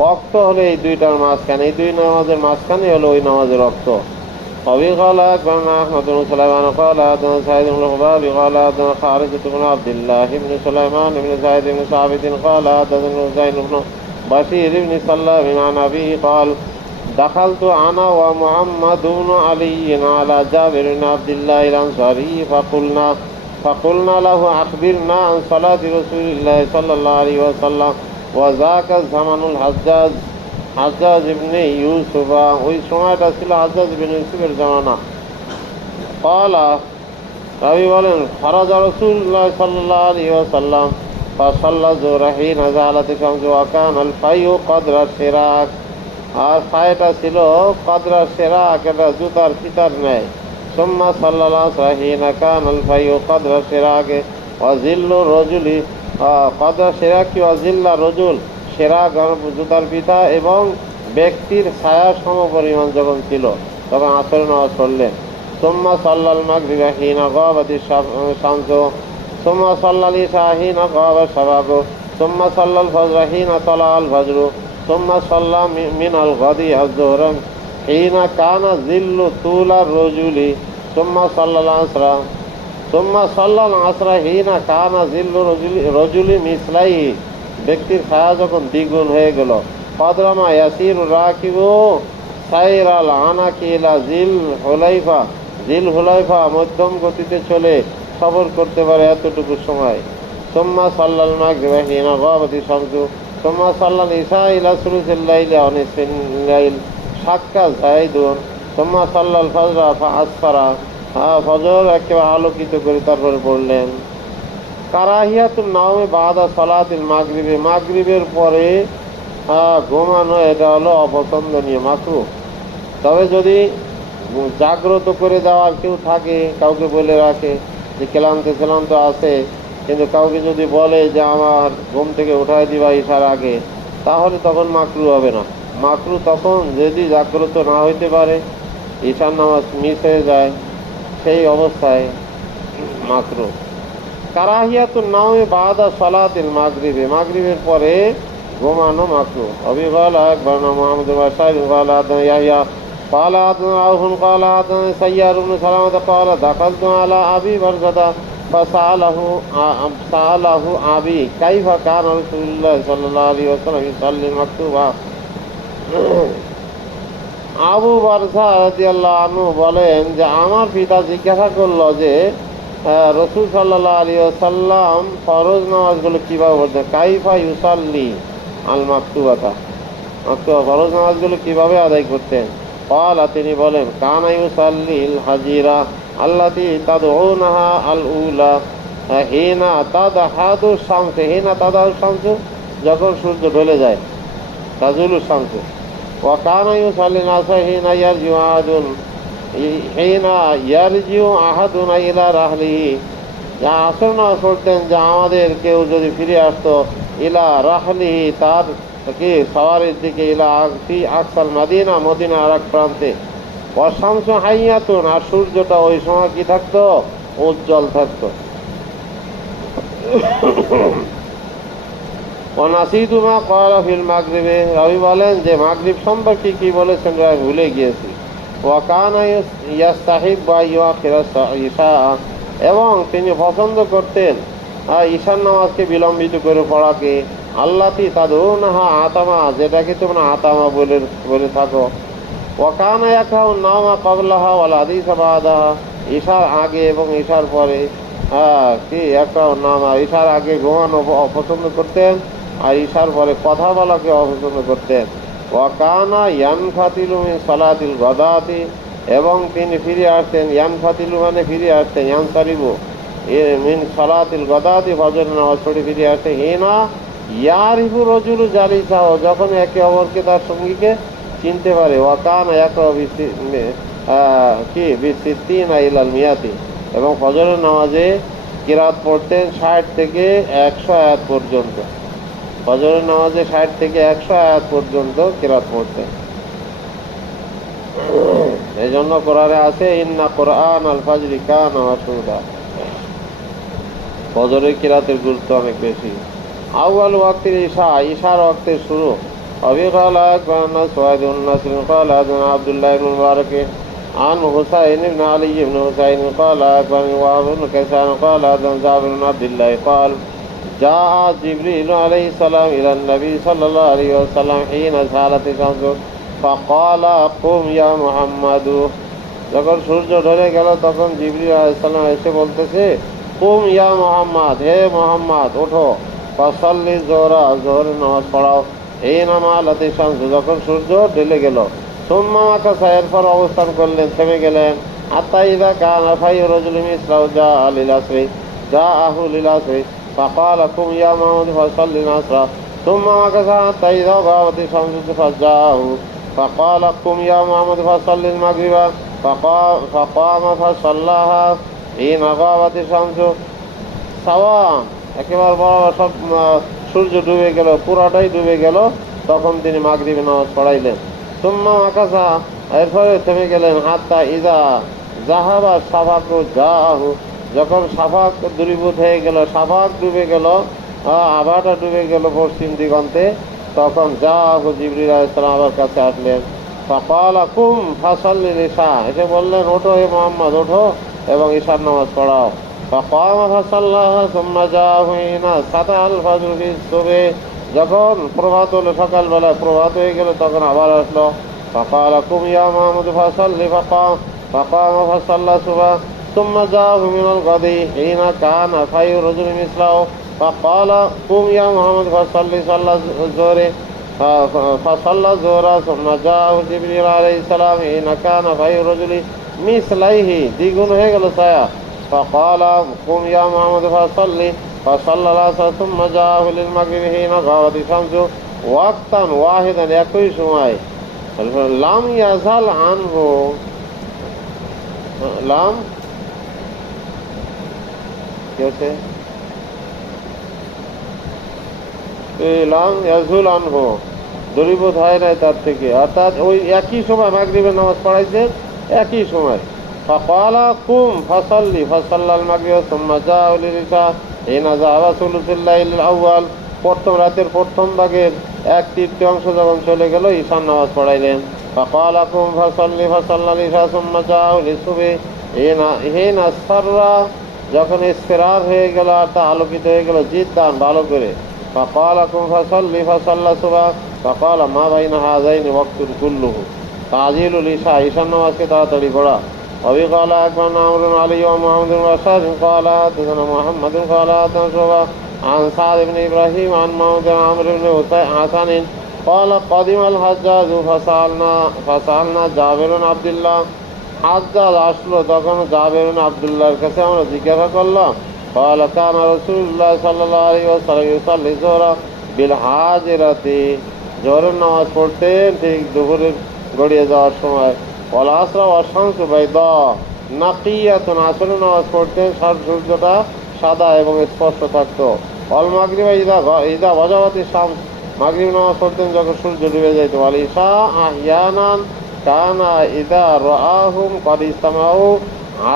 ওয়াক্ত হলো এই দুইটার মাঝখানে, এই দুই নামাজের মাঝখানে হলো ওই নামাজের ওয়াক্ত। وبه قال أخبرنا أحمد بن سليمان قال حدثنا سعيد بن الخباب قال حدثنا خارجة بن عبد الله بن سليمان بن زيد بن ثابت قال حدثنا زين بن بشير بن سلام عن أبيه قال دخلت أنا ومحمد بن علي على جابر بن عبد الله الأنصاري فقلنا له أخبرنا عن صلاة رسول الله صلى الله عليه وسلم وذاك زمن الحجاج ইবনে ইউসুফ, ওই সময়টা ছিল হাজ্জাজ ইবনে ইউসুফের জামানা। ক্বালা, রাবি বলেন ফরাজা রাসূলুল্লাহ সাল্লাল্লাহু আলাইহি ওয়াসাল্লাম ফাসাল্লা যুহরা হিনা যালাতি শামসু ওয়া কানা আল ফাইউ কদরা শিরাক। আর ফায়টা ছিল কদরা শিরাক, এটা জুতার ফিতার নেয়। সুম্মা সাল্লাল্লাহু আলাইহি হিনা কানা আল ফাইউ কদরা শিরাক ওয়া জিল্লু রাজুলি কদরা শিরাক ওয়া জিল্লা রাজুল, শিরাক জুতার ফিতা এবং ব্যক্তির ছায়া সম পরিমাণ যখন ছিল তখন আসর নামাজ পড়লেন। সুম্মা সাল্লাল মাগরিবা হিনা গাবাতি শামসু সুম্মা সাল্লাল ইশা হিনা গাবা শাবাকু সুম্মা সাল্লাল ফজরা হিনা তালাল ফজরু সুম্মা সাল্লা মিনাল গাদি আয-যুহরা হিনা কানা জিল্লু তুলার রাজুলি সুম্মা সাল্লাল আসরা সুম্মা সাল্লাল আসরা হিনা কানা জিল্লু রাজুলি মিসলাইহি, ব্যক্তির ছায়া যখন দ্বিগুণ হয়ে গেল। কদরামা ইয়াসিরু রাকিবু সাইরাল আনাকি ইলা জিল হুলাইফা, জিল হুলাইফা মধ্যম গতিতে চলে সফর করতে পারে এতটুকু সময়। সুম্মা সাল্লাল মাগরিবা হিনা গাবাতি শামসু সুম্মা সাল্লাল ইশা ইলা সুলুসিল লাইলি ওয়া নিসফিল লাইল শাক্কা যায়দুন সুম্মা সাল্লাল ফজরা ফাআসফারা, ফজর একেবারে আলোকিত করে তারপরে পড়লেন। কারাহিয়াতুন নাওমে বাদা সালাতিল মাগরিবে, মাগরিবের পরে ঘুমানো এটা হলো অপছন্দনীয়, মাকরুহ। তবে যদি জাগ্রত করে দেওয়ার কেউ থাকে, কাউকে বলে রাখে যে ক্লান্ত আছে, কিন্তু কাউকে যদি বলে যে আমার ঘুম থেকে উঠাই দিবা ইশার আগে, তাহলে তখন মাকরুহ হবে না। মাকরুহ তখন যদি জাগ্রত না হইতে পারে, ইশার নামাজ মিস হয়ে যায়, সেই অবস্থায় মাকরুহ। কারাহিয়াতুন নাওমে বাদা সালাতিল মাগরিবে, মাগরিবের পরে ঘুমানো মাকরুহ। আবি ক্বালা আকবারনা মুহাম্মদ ওয়া সাইদ ক্বালা হাদানা ইয়াহইয়া ক্বালা হাদানা আউফুন ক্বালা হাদানা সাইয়ার ইবনে সালামাতা ক্বালা দাখালতু আলা আবি বারজাতা ফাসাআলাহু আবি কাইফা কানা রাসূলুল্লাহ সাল্লাল্লাহু আলাইহি ওয়াসাল্লাম ইসাল্লিল মাকতুবা। আবু বারজা রাদিয়াল্লাহু আনহু বলেন যে আমার পিতা জিজ্ঞাসা করলো যে রাসূল সাল্লাল্লাহু আলাইহি ওয়াসাল্লাম ফরজ নামাজগুলো কিভাবে পড়তেন, কাইফা ইউসাল্লি আল মাকতুবাতা, ফরজ নামাজগুলো কিভাবে আদায় করতেন। ক্বালা, তিনি বলেন কানা ইউসাল্লিল হাজিরা আল্লাতী তাদউনাহা আল উলা হিনা তাদহাদু শামসু, হিনা তাদহাদু শামসু যখন সূর্য ঢলে যায়, তাজুলু শামসু। ওয়া কানা ইউসাল্লিল আসর হিনা ইয়ারজিউ আহাদুন ইলা রাহলিহি, যা আসর নামাজ পড়তেন যে আমাদের কেউ যদি ফিরে আসতো ইলা রাহলিহি, তার কি সওয়ারির দিকে, ইলা ফি আকসাল মাদিনা, মদিনা আর এক প্রান্তে। ওয়া শামসু হাইয়াতুন, আর সূর্যটা ওই সময় কি থাকতো, উজ্জ্বল থাকতো। ওয়া নাসিতু মা ক্বালা ফিল মাগরিবে, রাবি বলেন যে মাগরিব সম্পর্কে কি বলেছেন আমি ভুলে গিয়েছি। ওয়া কানা ইয়াস্তাহিব্বু আন ইউআখিরা ইশা, এবং তিনি পছন্দ করতেন ঈশার নামাজকে বিলম্বিত করে পড়াকে। আল্লাতি তাদউনাহা আতামা, যেটাকে তোমরা আতামা বলে থাকো। ওয়া কানা ইয়াকরাহু নাওমা ক্বাবলাহা ওয়াল হাদিসা বাদাহা, ঈশার আগে এবং ঈশার পরে কি ইয়াকরাহু নাওমা, ঈশার আগে ঘুমানো অপছন্দ করতেন আর ঈশার পরে কথা বলাকে অপছন্দ করতেন। ওয়া কানা ইয়ানফাতিলু মিন সালাতিল গাদাতি, এবং তিনি ফিরে আসতেন, ইয়ানফাতিলু মানে ফিরে আসতেন, ইয়ানসারিবু মিন সালাতিল গাদাতি, ফজরের নামাজ পড়ে ফিরে আসতেন। হিনা ইয়ারিফু রাজুলু জালিসাহু, যখন একে অপরকে তার সঙ্গীকে চিনতে পারে। ওয়া কানা ইয়াকরাউ বিসিত্তিনা ইলাল মিয়াতি, এবং ফজরের নামাজে কিরাত পড়তেন 60 থেকে 100 আয়াত পর্যন্ত। ফজরের নামাজে 60 থেকে 100 আয়াত পর্যন্ত কিরাত পড়তেন। এই জন্য কোরআনে আছে ইন্না কোরআন আল ফাজরি কানা মাশহুদা, ফজরের কিরাতের গুরুত্ব অনেক বেশি। আউয়াল ওয়াক্তিল ইশা, ইশার ওয়াক্তের শুরু। আবি ক্বালা আকবারনা সুয়াইদ ইবনে নাসর ক্বালা হাদানা আব্দুল্লাহ ইবনে মুবারাক عن حسين بن علي بن حسين قال أخبرني وهب بن كيسان قال حدثنا جابر بن عبد الله قال جاء جبريل عليه السلام إلى النبي صلى الله عليه وسلم حين زالت الشمس فقال قم يا محمد, যখন সূর্য ঢলে গেল তখন জিবরিল আলাইহিস সালাম এসে বলতেছে কুম ইয়া মুহাম্মদ, হে মুহাম্মদ ওঠো, ফাসাল্লি যোহরা, যোহরের নামাজ পড়াও। এই নামালাতি শামস, যখন সূর্য ঢলে গেল। সুম্মা মাকাসা, এরপর অবস্থান করলেন, থেমে গেলেন। حتى إذا كان في رجل مثله جاءه للعصر فقال قم يا محمد فصل العصر ثم مكث حتى إذا غابت الشمس فجاءه فقال قم يا محمد فصل المغرب فقام فصلاها حين غابت الشمس سواء। একেবারে বরাবর সব সূর্য ডুবে গেল, পুরাটাই ডুবে গেল, তখন তিনি মাগরিবের নামাজ পড়াইলেন। সুম্মা মাকাসা, এরপরে থেমে গেলেন। হাত্তা ইজা জাহাবা সাফাকু জাহু, যখন সাফাক দূরীভূত হয়ে গেল, সাফাক ডুবে গেল, আভাটা ডুবে গেল পশ্চিম দিগন্তে, তখন জাহু জিবরিল আলাইহিস সালাম আবার কাছে আসলেন। ফাকালা কুম ফাসাল্লিল ইশা, এসে বললেন ওঠো হে মুহাম্মদ, ওঠো এবং ঈশার নামাজ পড়াও। ফাকামা ফাসাল্লাহা সুম্মা জাহু হিনা সাতাল ফাজর বিসুবহি, যখন প্রভাত হলো, সকালবেলায় প্রভাত হয়ে গেল, তখন আবার আসলো। ফাকালা কুম ইয়া মুহাম্মদ ফাসাল্লি ফাকামা ফাসাল্লা সুবহা সুম্মা জাহু মিনাল গাদি হিনা কানা ফাই রাজুল মিসলাহু ফাকালা কুম ইয়া মুহাম্মদ ফাসাল্লি যুহরা ফাসাল্লা যুহরা সুম্মা জাহু জিবরিল আলাইহিস সালাম হিনা কানা ফাই রাজুল মিসলাইহি, দ্বিগুণ হয়ে গেল ছায়া। ফাকালা কুম ইয়া মুহাম্মদ ফাসাল্লি ফাসাল্লা العصر ثم جاءه للمغرب حين غابت الشمس وقتا واحدا, একই সময়। লাম ইয়াজাল আনহু, লাম কি আছে, লাম ইয়াজুল আনহু, দূরীভূত হয় নাই তার থেকে, অর্থাৎ ওই একই সময় মাগরিবের নামাজ পড়াইছে, একই সময়। ফাকালা কুম ফাসাল্লি ফাসাল্লাল মাগরিব সুম্মা জাআ লিল-ইশা হিনা যাহাবা সুলুসুল লাইলিল আউয়াল, প্রথম রাতের প্রথম ভাগের এক তৃতীয়াংশ যখন চলে গেল, ঈশার নামাজ পড়াইলেন। ফাকালা কুম ফাসাল্লি ফাসাল্লাল ইশা সুম্মা জাআ লিস-সুবহি হিনা সাররা, যখন ইসফিরার হয়ে গেল, অর্থাৎ আলোকিত হয়ে গেল জিদ্দান, ভালো করে। ফাকালা কুম ফাসাল্লি ফাসাল্লা সুবহা ফাকালা মা বাইনা হাযাইনি ওয়াক্তুন কুল্লুহু তাজিলুল ইশা, ঈশার নামাজকে তাড়াতাড়ি পড়া। وبه قال أخبرنا عمرو بن علي ومحمد بن بشار قال حدثنا محمد قال حدثنا شعبة عن سعد بن إبراهيم عن محمد بن عمرو بن حسن قال قدم الحجاج فسألنا جابر بن عبد الله, হাজ্জাজ আসলো, তখন জাবের বিন আব্দুল্লাহর কাছে আমরা জিজ্ঞাসা করলাম। قال كان رسول الله صلى الله عليه وسلم يصلي الظهر بالحاجرة, জোহরের নামাজ পড়তেন ঠিক দুপুরের গড়িয়ে যাওয়ার সময়। ওয়াল আসরা ওয়াশ শামসু বাইদা নাকিয়াতুন, আসরের নামাজ পড়তেন সূর্যটা সাদা এবং স্পষ্ট থাকতো। ওয়াল মাগরিবা ইদা ওয়াজাবাতিশ শামস, মাগরিব নামাজ পড়তেন যখন সূর্য ডুবে যাইত। ওয়াল ইশা আহইয়ানান কানা ইদা রাআহুম ক্বাদ ইসতামাউ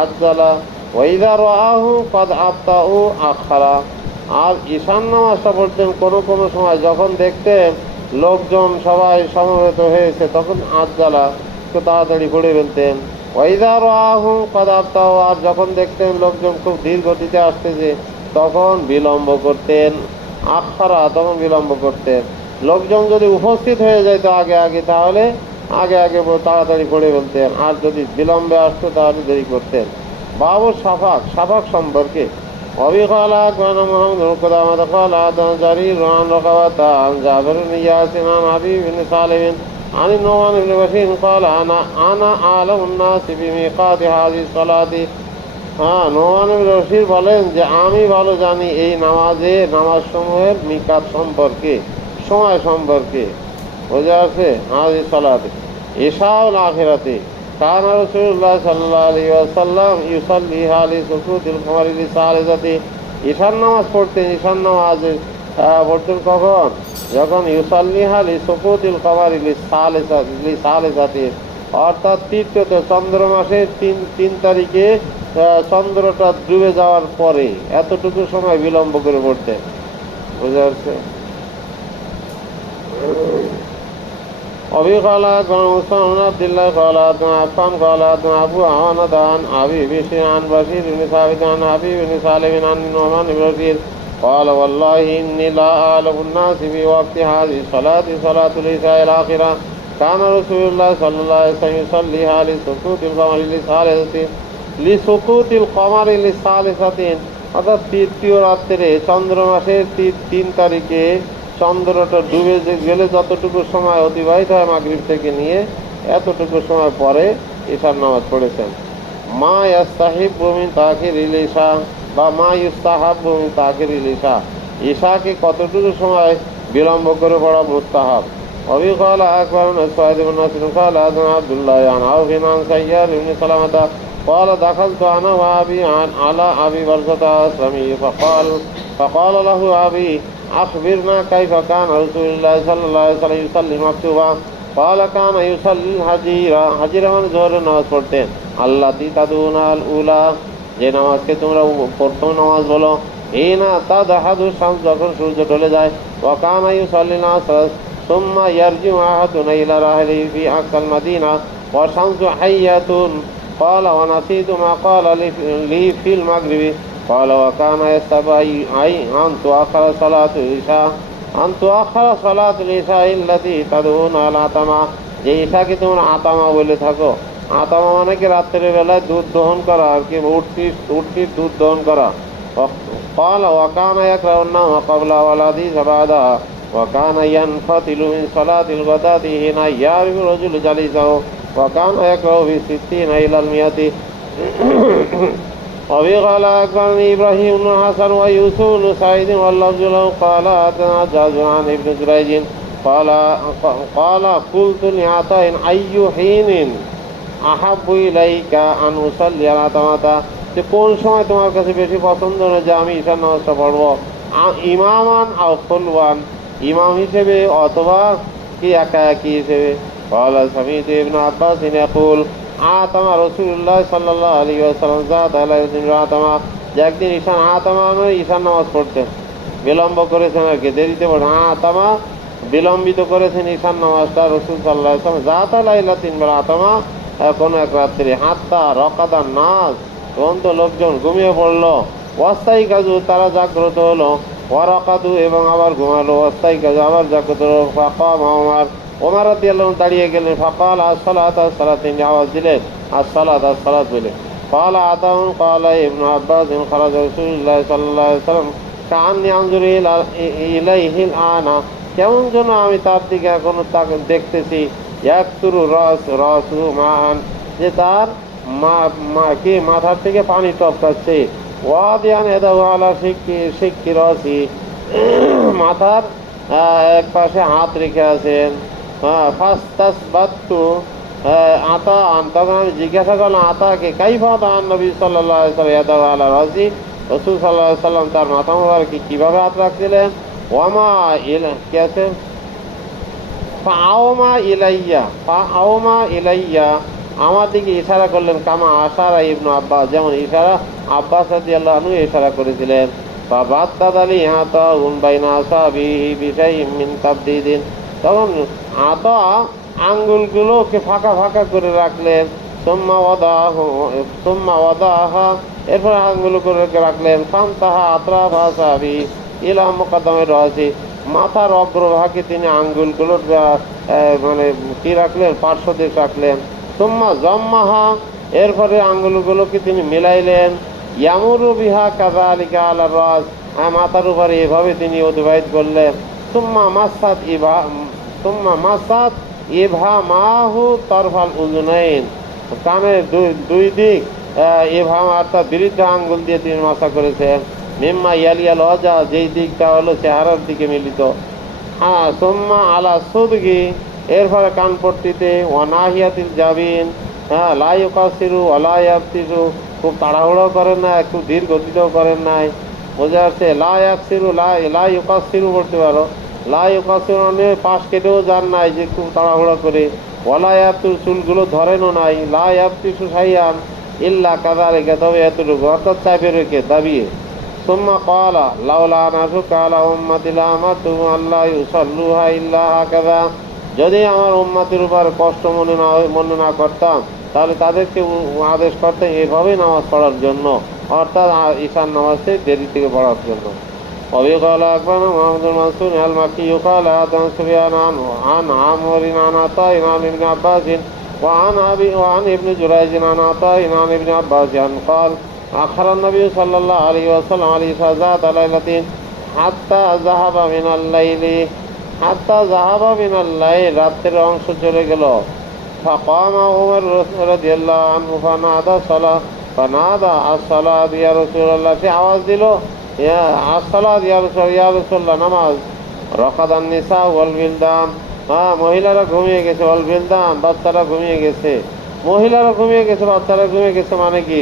আজ্জালা ওয়া ইদা রাআহু ক্বাদ আবতাউ আখারা, আর ঈশার নামাজটা পড়তেন কোনো কোনো সময় যখন দেখতেন লোকজন সবাই সমবেত হয়েছে, তখন আজ্জালা, একটু তাড়াতাড়ি পড়ে ফেলতেন। ওয়াইদা রাআহু ক্বাদ আবতাউ, আর যখন দেখতেন লোকজন খুব ধীর গতিতে আসতেছে, তখন বিলম্ব করতেন। আখারা, তখন বিলম্ব করতেন। লোকজন যদি উপস্থিত হয়ে যেত আগে আগে, তাহলে আগে আগে তাড়াতাড়ি পড়ে ফেলতেন, আর যদি বিলম্বে আসতো তাহলে দেরি করতেন। বাবু সাফাক, সাফাক সম্পর্কে وبه قال أخبرنا محمد بن قدامة قال حدثنا جرير عن رقبة عن جابر بن ياسين عن حبيب بن سالم عن النعمان بن بشير قال أنا أعلم الناس بميقات هذه الصلاة। নোমান বিন বশীর বলেন যে আমি ভালো জানি এই নামাজ সমূহের মিকাত সম্পর্কে, সময় সম্পর্কে। বোঝা আছে? হাজির সালাতে ইশাউল আখিরাতে কানা রাসূলুল্লাহ সাল্লাল্লাহু আলাইহি ওয়াসাল্লাম ইউসাল্লিহা লিসুকুতিল কমারি লিসালিসাতি, ঈশার নামাজ পড়তেন, ঈশার নামাজ পড়তেন কখন? যখন ইউসাল্লিহা লিসুকুতিল কমারি লিসালিসাতি, অর্থাৎ তৃতীয়ত চন্দ্র মাসের 3 তারিখে চন্দ্রটা ডুবে যাওয়ার পরে এতটুকু সময় বিলম্ব করে পড়তেন। বুঝা যাচ্ছে? أبي قال عن عثمان بن عبد الله قال عن عفان قال عن أبو عوانة عن أبي بشير عن بشير بن ثابت عن حبيب بن سالم عن النعمان بن بشير قال والله إني لا أعلم الناس في وقت هذه الصلاة صلاة العشاء الآخرة كان رسول الله صلى الله عليه وسلم يصليها لسقوط القمر للثالثة, অর্থাৎ তৃতীয় রাত্রে চন্দ্র মাসের 3 তারিখে চন্দ্রটা ডুবে গেলে যতটুকু সময় অতিবাহিত হয় মাগরিব থেকে নিয়ে, এতটুকু সময় পরে ঈশার নামাজ পড়েছেন। মা ইয়াস্তাহিব্বু মিন তাখিরিল ইশা বা মা ইউস্তাহাব্বু মিন তাখিরিল ইশা, ঈশাকে কতটুকু সময় বিলম্ব করে পড়া মুস্তাহাব। অবি ক্বালা আকবারুনা সাঈদ ইবনে নাসির ক্বালা হাদাসানা আব্দুল্লাহ আন আওফ আন সাইয়্যার ইবনে সালামাতা قال دخلت أنا وأبي على أبي برزة الأسلمي فقال له أبي أخبرنا كيف كان رسول الله صلى الله عليه وسلم يصلي مكتوبا قال كان يصلي الحجيرة حجيرة মানে জোহরের নামাজ পড়তেন আল্লাতী তাদুনা আল উলা, যে নামাজকে তোমরা প্রথম নামাজ বলো, হিনা তাদহাদু শামস, যখন সূর্য ঢলে যায়, ওয়া কানা ইউসাল্লিল আসর সুম্মা ইয়ারজিউ আহাদুনা ইলা রাহলিহি ফি আকসাল মাদিনা ওয়া শামসু হাইয়াতুন قال ونسيت ما قال لي في المغرب قال وكان يستبعي أن تؤخر صلاة العشاء التي تدعون العتمة, যে ঈশাকে তোমরা আতামা বলে থাকো। আতামা মানে কি রাত্রের বেলায় দুধ দহন করা, আর কি উটটির দুধ দহন করা। قال وكان يكره النوم قبل والحديث بعدها وكان ينفتل من صلاة الغداة حين يعرف الرجل جليسه وكان يكره في 60 إلى 100. وبه قال أخبرني إبراهيم بن حسن ويوسف بن سعيد واللفظ له قال حدثنا جابر عن ابن جريج قال قلت لعطاء أي حين أحب إليك أن أصلي العتمة, যে কোন সময় তোমার কাছে বেশি পছন্দ না যে আমি ঈশার নামাজটা পড়বো, ইমামান আও খুলওয়ান, ইমাম হিসেবে অথবা কি একা একই হিসেবে। قال سمعت ابن عباس يقول আতামা রাসূলুল্লাহ সাল্লাল্লাহু আলাইহি ওয়াসাল্লাম যাত আলাইহিম আতামা, যে একদিন আতামা মানে ঈশার নামাজ পড়তেন, বিলম্ব করেছেন আর কি, দেরিতে পড়েন, আতামা বিলম্বিত করেছেন ঈশার নামাজটা রাসূল সাল্লাল্লাহু আলাইহি ওয়াসাল্লাম যাত আলাইহিম আতামা, কোনো এক রাত্রে, হাত্তা রকাদান নাস, তখন লোকজন ঘুমিয়ে পড়লো, ওয়াস্তাই কাজু, তারা জাগ্রত হলো, ওয়ারাকাদু, এবং আবার ঘুমালো, ওয়াস্তাই কাজু, আবার জাগ্রত হলো, ফাকাম ওমর, ওমর রাদিয়াল্লাহু দাঁড়িয়ে গেলেন, ফাকাল আসসালাত আসসালাত, তিনি আওয়াজ দিলেন আসসালাত আসসালাত বলে। قال عطاء قال ابن عباس خرج رسول الله صلى الله عليه وسلم كأني أنظر إليه الآن, কেমন যেন আমি তার দিকে এখনো তাকে দেখতেছি, ইয়াকতুরু রাসু মান, যে তার কি মাথার থেকে পানি টপকাচ্ছে, ওয়াদিয়ান ইয়াদাহু আলা শিক্কি রাসি, মাথার এক পাশে হাত রেখে আছেন। ফাস্তাসবাতু আতা, তখন আমি জিজ্ঞাসা করলাম আতাকে, কাইফা দান নবী সাল্লাল্লাহু আলাইহি ওয়াসাল্লাম ইয়াদাহু আলা রাসি, রাসূল সাল্লাল্লাহু আলাইহি ওয়াসাল্লাম তার মাথা মোবারকে কিভাবে হাত রাখছিলেন। ওয়ামা কি আছে, ফাআওমা ইলাইয়া, আমার দিকে ইশারা করলেন, কামা আশারা ইবনু আব্বাস, যেমন ইশারা আব্বাস রাদিয়াল্লাহু আনহু ইশারা করেছিলেন। ফাবাত্তাদালি আতাউন বাইনা আসাবিহি বিশাইইন মিন তাবদিদিন, তখন আতা আঙ্গুলগুলোকে ফাঁকা ফাঁকা করে রাখলেন, সুম্মা ওয়াদাহা, এরপর আঙ্গুল করে রাখলেন, ফান্তাহা আতরাফ আসাবি ইলা মুকাদ্দামের রাসি, মাথার অগ্রভাগে তিনি আঙ্গুলগুলো মানে কি রাখলেন, পার্শ্বদেশ রাখলেন। সুম্মা জম্মাহা, এরপরে আঙ্গুলগুলোকে তিনি মিলাইলেন, ইয়ামুরু বিহা কাযালিকা আলা রাস, মাথার উপরে এভাবে তিনি অতিবাহিত করলেন। সুম্মা মাসাত ইবহামাহু তারফাল উযুনাইন, কানের দুই দিক ইবহাম অর্থাৎ বৃদ্ধ আঙ্গুল দিয়ে তিনি মাসা করেছেন। মিম্মা ইয়ালিয়াল ওয়াজা, যেই দিকটা হলো চেহারার দিকে মিলিত। সুম্মা আলা সুদগি, এরপরে কানপট্টিতে, ওয়ানাহিয়াতিল জাবিন, লা ইউকাসিরু ওয়ালা ইয়াবতিসু, খুব তাড়াহুড়ো করেন না, একটু ধীর গতিতেও করেন নাই, বোঝা যাচ্ছে। লা ইউকাসিরু বলতে পারো, লা ইউকাসিরু মানে পাশ কেটেও যান নাই যে খুব তাড়াহুড়ো করে, ওয়ালা ইয়াবতিসু, চুলগুলো ধরেনও নাই, লা ইয়াবতিসু শাইআন ইল্লা কাযালিকা, তবে এতটুকু, অর্থাৎ চাপে রেখে দাবিয়ে। সুম্মা ক্বালা লাউলা আন আশুক্কা আলা উম্মতি লাআমারতুহুম আল্লা ইউসাল্লুহা ইল্লা হাকাযা, যদি আমার উম্মতের উপর কষ্ট মনে না করতাম, তাহলে তাদেরকে আদেশ করতে এভাবেই নামাজ পড়ার জন্য, অর্থাৎ ঈশার নামাজে দেরি থেকে পড়ার জন্য। وبه قال أخبرنا محمد بن منصور المكي قال حدثنا سفيان عن عمرو عن عطاء عن ابن عباس وعن ابن جريج عن عطاء عن ابن عباس قال أخر النبي صلى الله عليه وسلم عليه ذات ليلة حتى ذهب من الليل, রাত্রের অংশ চলে গেল, فقام عمر رضي الله عنه فنادى الصلاة يا رسول الله সে আওয়াজ দিল আসসালাত ইয়া রাসূলুল্লাহ নামাজ। রাকাদান নিসা ওয়াল বিলদান, মহিলারা ঘুমিয়ে গেছে, ওয়াল বিলদান বাচ্চারা ঘুমিয়ে গেছে। মহিলারা ঘুমিয়ে গেছে, বাচ্চারা ঘুমিয়ে গেছে মানে কি,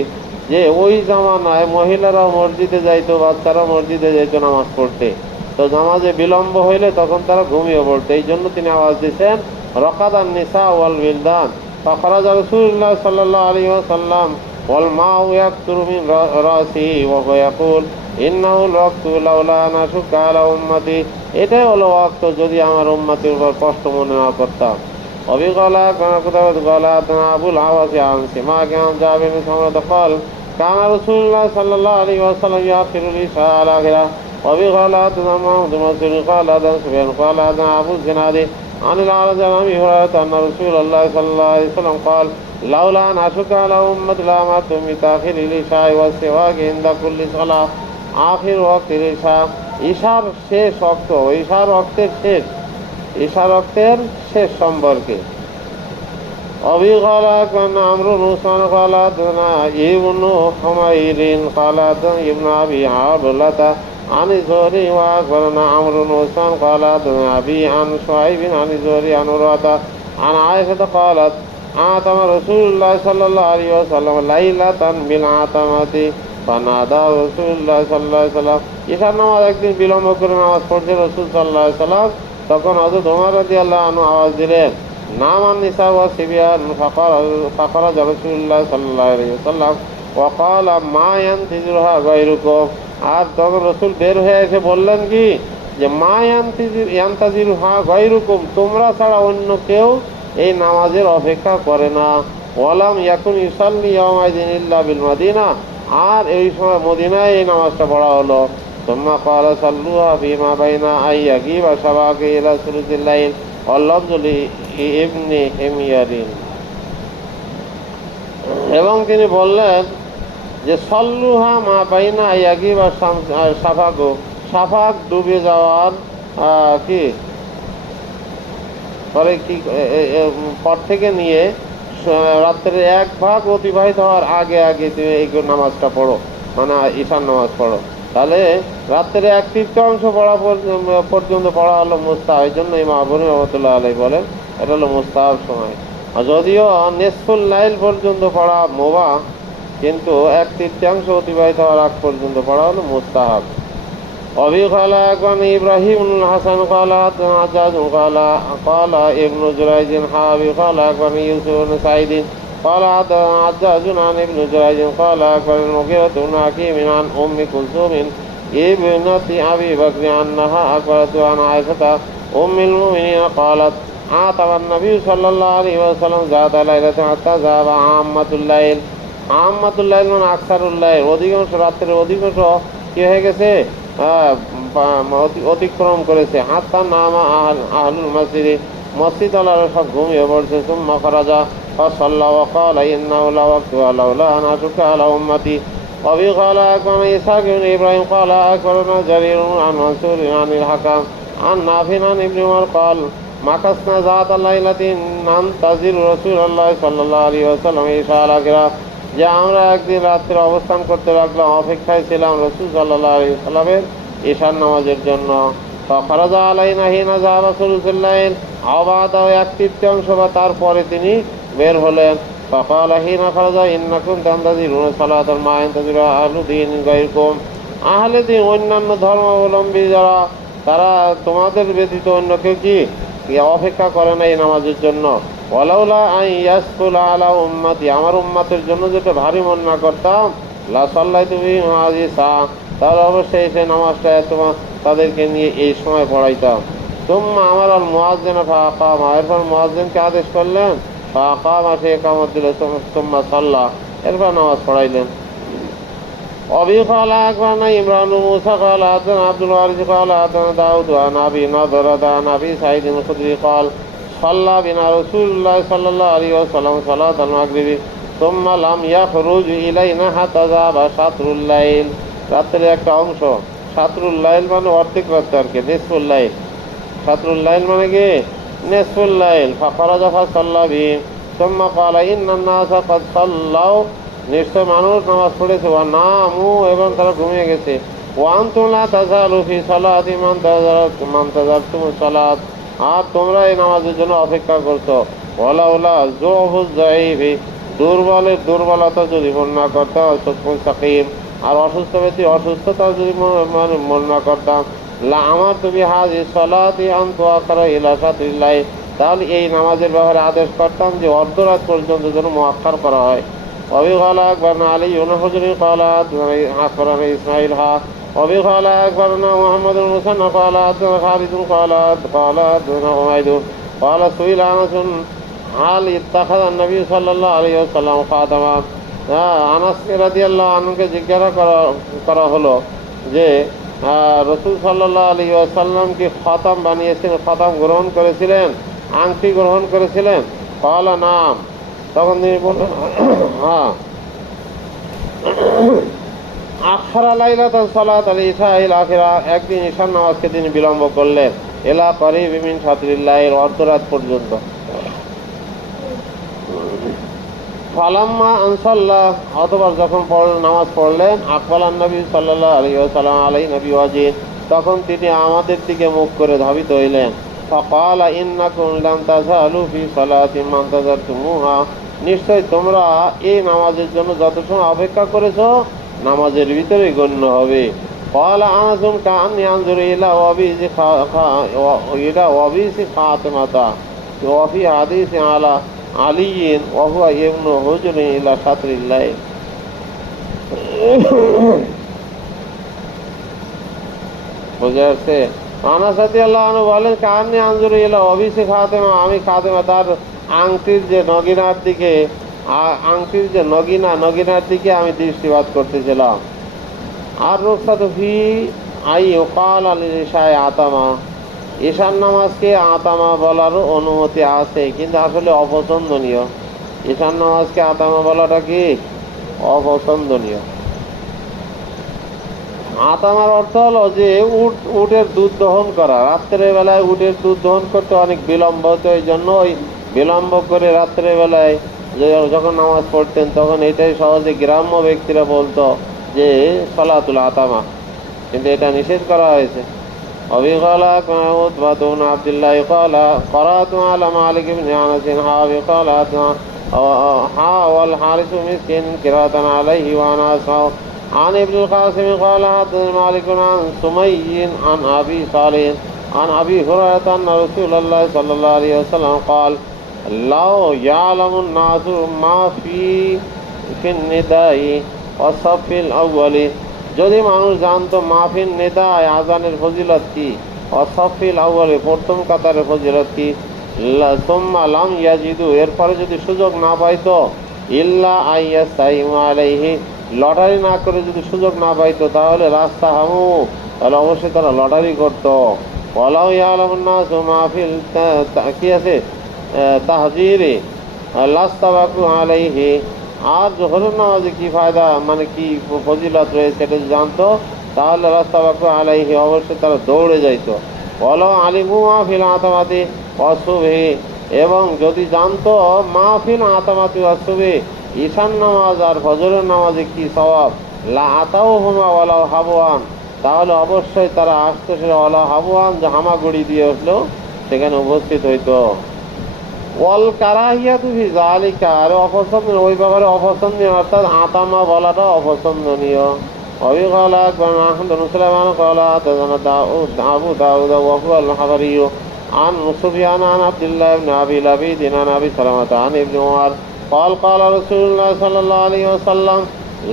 যে ওই জামানায় মহিলারাও মসজিদে যাইতো, বাচ্চারাও মসজিদে যাইতো নামাজ পড়তে। তো নামাজে বিলম্ব হইলে তখন তারা ঘুমিয়ে পড়তো। এই জন্য তিনি আওয়াজ দিচ্ছেন রাকাদান নিসা ওয়াল বিলদান। ফাখরাজা রাসূলুল্লাহ সাল্লাল্লাহু আলাইহি ওয়াসাল্লাম ওয়াল মাউ ইয়াকতুরু মিন রাসিহি ওয়া হুয়া ইয়াকুল ইন্নাহুল ওয়াক্তু লাউলা আন আশুক্কা আলা উম্মতি, এটাই হলো ওয়াক্ত যদি আমার উম্মতের উপর কষ্ট মনে না করতাম। অবিগলা গলা আবুল আওয়াজ আন সিমাক আন জাবির বিন সামরা قال كان رسول الله صلى الله عليه وسلم يأخر العشاء على آخره. وبغلا محمد مسعود قال هذا سفيان قال هذا أبو الزناد عن الأعرج عن أبي هريرة أن رسول الله صلى الله عليه وسلم قال لولا أن أشق على أمتي لأمرتهم بتأخير العشاء والسواك عند كل صلاة. আখির ওয়াক্তের ঈশার শেষ ওয়াক্ত, ঈশার ওয়াক্তের শেষ, ঈশার ওয়াক্তের শেষ সম্পর্কে। أبي قال كان عمرو بن عثمان قال حدثنا ابن حمير قال حدثنا ابن أبي عبلة عن الزهري وأخبرنا عمرو بن عثمان قال حدثنا أبي عن شعيب عن الزهري عن عروة عن عائشة قالت عتم رسول الله صلى الله عليه وسلم ليلة بالعتمة فنادى رسول الله صلى الله عليه وسلم. ঈশার নামাজ একদিন বিলম্ব করে নামাজ পড়ছে রাসূল সাল্লাল্লাহু আলাইহি ওয়াসাল্লাম, তখন হযরত ওমর রাদিয়াল্লাহু আনহু আওয়াজ দিলেন নামান নিসা ওয়া সিবিয়ান। ফাখরাজা রাসূলুল্লাহ সাল্লাল্লাহু আলাইহি ওয়াসাল্লাম ওয়া ক্বালা মা ইয়ানতিজুরহা গায়রুকুম। আর তখন রাসূল বের হয়ে এসে বললেন কি, যে মা ইয়ানতাজিরুহা গায়রুকুম, তোমরা ছাড়া অন্য কেউ এই নামাজের অপেক্ষা করে না। ওয়ালাম ইয়াকুন ইউসাল্লি ইয়াওমাইদিন ইল্লা বিল মাদিনা, আর এই সময় মদিনায় এই নামাজটা পড়া হলো। সুম্মা ক্বালা সাল্লুহা ফীমা বাইনা আইয়াগি ওয়া শাবাকি ইলা সুলুসিল লাইল ওয়াল্লাযলি ইবনে হিময়ারিন। এবং তিনি বললেন যে সাল্লুহা মা বাইনা আইয়াগি ওয়া শাফাকু, শাফাক ডুবে যাওয়ার কি পরে কি পর থেকে নিয়ে রাত্রের এক ভাগ অতিবাহিত হওয়ার আগে আগে তুমি এই নামাজটা পড়ো, মানে ঈশার নামাজ পড়ো। তাহলে রাত্রে এক তৃতীয়াংশ পড়া পর্যন্ত পড়া হলো মুস্তাহাব। এই জন্য ইমাম আবু হানিফা রাহমাতুল্লাহি আলাইহি বলেন এটা হলো মুস্তাহাব সময়। যদিও নিসফুল লাইল পর্যন্ত পড়া মুবাহ, কিন্তু এক তৃতীয়াংশ অতিবাহিত হওয়ার আগ পর্যন্ত পড়া হলো মুস্তাহাব। أبي قال أخبرني إبراهيم بن الحسن قال حدثنا حجاج قال ابن جريج حابي قال أخبرني يوسف بن سعيد قال حدثنا حجاج عن ابن جريج قال أخبرني المغيرة بن حكيم عن أم كلثوم ابنة أبي بكر أنها أخبرته عن عائشة أم المؤمنين قالت عتب النبي صلى الله عليه وسلم ذات ليلة حتى ذهب عامة الليل। عامة الليل মানে আকসারুল লাইল, অধিকাংশ রাত্রের অধিকাংশ কি হয়ে গেছে, অতিক্রম করেছে। হাত্তা নামা আহলুল মসজিদে, মসজিদ আলারা সব ঘুমিয়ে পড়ছে। সুম্মা খারাজা ফাসাল্লা ওয়া ক্বালা ইন্নাহু লাওয়াক্তু লাউলা আন আশুক্কা আলা উম্মতি। ওয়াবি ক্বালা আখবারনা ইসহাক ইবনে ইব্রাহিম ক্বালা আখবারনা জারীর আন মানসুর আনিল হাকাম আন নাফি আন ইবনে উমর ক্বাল মাকাসনা যাতা লাইলাতিন নানতাজির রাসূলুল্লাহ সাল্লাল্লাহু আলাইহি ওয়াসাল্লাম ঈশা আল-আখিরা, যে আমরা একদিন রাত্রে অবস্থান করতে লাগলাম, অপেক্ষায় ছিলাম রাসূল সাল্লাল্লাহু আলাইহি ওয়াসাল্লামের ঈশার নামাজের জন্য। ফাখরাজা আলাইনা হিনা যাহাবা সুলুসুল লাইল, আবাদ এক তৃতীয়াংশ বা তারপরে তিনি বের হলেন। ফাকালা হিনা খারাজা ইন্নাকুম তানতাজিরুনা সালাতাল মা ইয়ানতাজিরু আহলু দীন গায়রকুম, আহলে দ্বীন অন্যান্য ধর্মাবলম্বী যারা, তারা তোমাদের ব্যতীত অন্য কেউ কি অপেক্ষা করে না এই নামাজের জন্য। ওয়ালাউলা আন ইয়াসকুলা আলা উম্মতি, আমার উম্মতের জন্য যেটা ভারী মন না করতাম, লা সাল্লাইতু বিহিম হাযিহি সাআ, তাহলে অবশ্যই সেই নামাজটা তাদেরকে নিয়ে এই সময় পড়াইতাম। তুম্মা আমার আল মুয়াজ্জিনা ফাআকামা, এরপর মুয়াজ্জিনকে আদেশ করলেন, ফাআকামা, সে ইকামত দিল, তুম্মা সাল্লা, এরপর নামাজ পড়াইলেন। أبي قال أخبرنا إمران بن موسى قال حدثنا عبد الوارث قال حدثنا داود عن أبي نضرة عن أبي سعيد الخدري قال صلى بنا رسول الله صلى الله عليه وسلم صلاة المغرب ثم لم يخرج إلينا حتى ذهب شطر الليل। রাত্রের একটা অংশ, শাতরুল লাইল মানে অর্ধেক রাত্রে আর কি, নিসফুল লাইল। শাতরুল লাইল মানে কি নিসফুল লাইল। ফাখরাজা ফাসাল্লা বিহিম, সুম্মা ক্বালা ইন্নান নাসা ক্বাদ সাল্লাউ, নিশ্চয় মানুষ নামাজ পড়েছে, ওয়া নামু, এবং তারা ঘুমিয়ে গেছে, ওয়া আনতুম লা তাযালু ফি সালাতি মান তাযারতুমুস সালাত, আর তোমরা এই নামাজের জন্য অপেক্ষা করছো। ওয়ালাউলা যুফুজ যায়িফি, দুর্বলের দুর্বলতা যদি বর্ণনা করতাম, সাকিম, আর অসুস্থ ব্যক্তি অসুস্থতা যদি বর্ণনা করতাম, লা আমার তুমি হাজি সালাতি আন তুআখারা ইলা শাতরিল্লাহ, তাহলে এই নামাজের ব্যাপারে আদেশ করতাম যে অর্ধরাত পর্যন্ত যেন মুআক্খার করা হয়। وأبي قال أخبرنا علي بن حجر قال أخبرنا إسماعيل وأبي قال أخبرنا محمد بن المثنى قال حدثنا خالد قال حدثنا حميد قال سئل أنس هل اتخذ النبي صلى الله عليه وسلم خاتما, আনাস রাদিয়াল্লাহু আনহুকে জিজ্ঞাসা করা হলো যে রাসূল সাল্লাল্লাহু আলাইহি ওয়াসাল্লাম কি খাতাম বানিয়েছিলেন, খাতাম গ্রহণ করেছিলেন, আংটি গ্রহণ করেছিলেন? ক্বালা নাম, তখন তিনি বললেন হ্যাঁ। আখারা লাইলাতান সালাতাল ইশাইল আখিরা, একদিন ঈশার নামাজকে তিনি বিলম্ব করলেন, এলা করিব মিন শাতরিল্লাহিল, অর্ধরাত পর্যন্ত। ফালাম্মা আনসাল্লাহ, অতঃপর যখন নামাজ পড়লেন, আকবালান নবী সাল্লাল্লাহু আলাইহি ওয়াসাল্লাম আলাইহি নবী ওয়াজিহ, তখন তিনি আমাদের দিকে মুখ করে ধাবিত হইলেন। ফাকালা ইন্নাকুম লাম তাযালু ফি সালাতিন মান তাযারতুমুহা, নিশ্চয় তোমরা এই নামাজের জন্য যত সময় অপেক্ষা করেছো নামাজের ভিতরে গণ্য হবে। ক্বালা আনাসুন কাআন্নী আনজুরু ইলা ওয়াবিসি খাতিমাতা ওয়া ফি হাদিসি আলা আলিয়্যিন ওয়া হুয়া ইবনু হুজরিন ইলা শাতরিল্লাহ। বুঝা যাচ্ছে? আনাস রাদিয়াল্লাহু আনহু বলেন, কাআন্নী আনজুরু ইলা ওয়াবিসি খাতিমা, আমি খাতিমা তার আংটির যে নগিনার দিকে, আংটির যে নগিনার দিকে আমি দৃষ্টিপাত করতেছিলাম। আর রুখসাতু ফি আই ইউকাল লিল ইশা'i আতামা, ঈশার নামাজকে আতামা বলারও অনুমতি আছে, কিন্তু আসলে অপছন্দনীয়। ঈশার নামাজকে আতামা বলাটা কি অপছন্দনীয়। আতামার অর্থ হলো যে উটের দুধ দহন করা, রাত্রের বেলায় উটের দুধ দহন করতে অনেক বিলম্ব হতো, এই জন্য ওই বিলম্ব করে রাত্রের বেলায় যখন নামাজ পড়তেন তখন এটাই সহজে গ্রাম্য ব্যক্তিরা বলতো যে সালাতুল আতামা, কিন্তু এটা নিষেধ করা হয়েছে। أبي قال عتبة بن عبد الله قال قرأت على مالك بن أنس أبي قال والحارث مسكين قراءة عليه وأنا أسمع عن ابن القاسم قال حدثنا مالك عن سمي عن أبي صالح عن أبي هريرة أن رسول الله صلى الله عليه وسلم قال لو يعلم الناس ما في النداء والصف الأول, যদি মানুষ জানতো মাহফিল নিদায় আজানের ফজিলত কি, অসাফিল আউয়ালে প্রথম কাতারের ফজিলত কি, সুম্মা লাম ইয়াজিদু, এরপরে যদি সুযোগ না পাইতো, ইল্লা আইয়াস্তাইমু আলাইহি, লটারি না করে যদি সুযোগ না পাইতো, তাহলে রাস্তা হামু, তাহলে অবশ্যই তারা লটারি করতো। ওয়ালাউ ইয়ালামুন নাসু মাহফিল কি আছে তাহজিরে লাস্তাবাকু আলাইহি, আর জোহরের নামাজে কি ফায়দা, মানে কি ফজিলত রয়েছে এটা জানতো, তাহলে রাস্তাবাকু আলাইহি, অবশ্যই তারা দৌড়ে যাইতো। ওয়ালাউ আলিমু মাহফিল আতামাতি ওয়াসুবহি, এবং যদি জানতো মাহফিল আতামাতি ওয়াসুবহি, ঈশান নামাজ আর ফজরের নামাজে কি সওয়াব, লা আতাউহুমা ওয়ালাউ হাবওয়ান, তাহলে অবশ্যই তারা আসতো সে ওয়ালাউ হাবওয়ান, যে হামাগুড়ি দিয়ে আসলো সেখানে উপস্থিত হইতো। ওয়াল কারাহিয়াতু ফি যালিকা, আর অপছন্দনীয়, ওই ব্যাপারে অপছন্দনীয়, অর্থাৎ আতামা বলাটা অপছন্দনীয়। অবি ক্বালা আখবারনা আহমদ বিন সুলাইমান ক্বালা হাদাসানা দাউদ আবু দাউদ ওয়া হুয়া আল-হাবারি আন সুফিয়ান আন আব্দুল্লাহ ইবনে আবি লাবিদ আন আবি সালামাহ আন ইবনে উমর قال قال رسول الله صلى الله عليه وسلم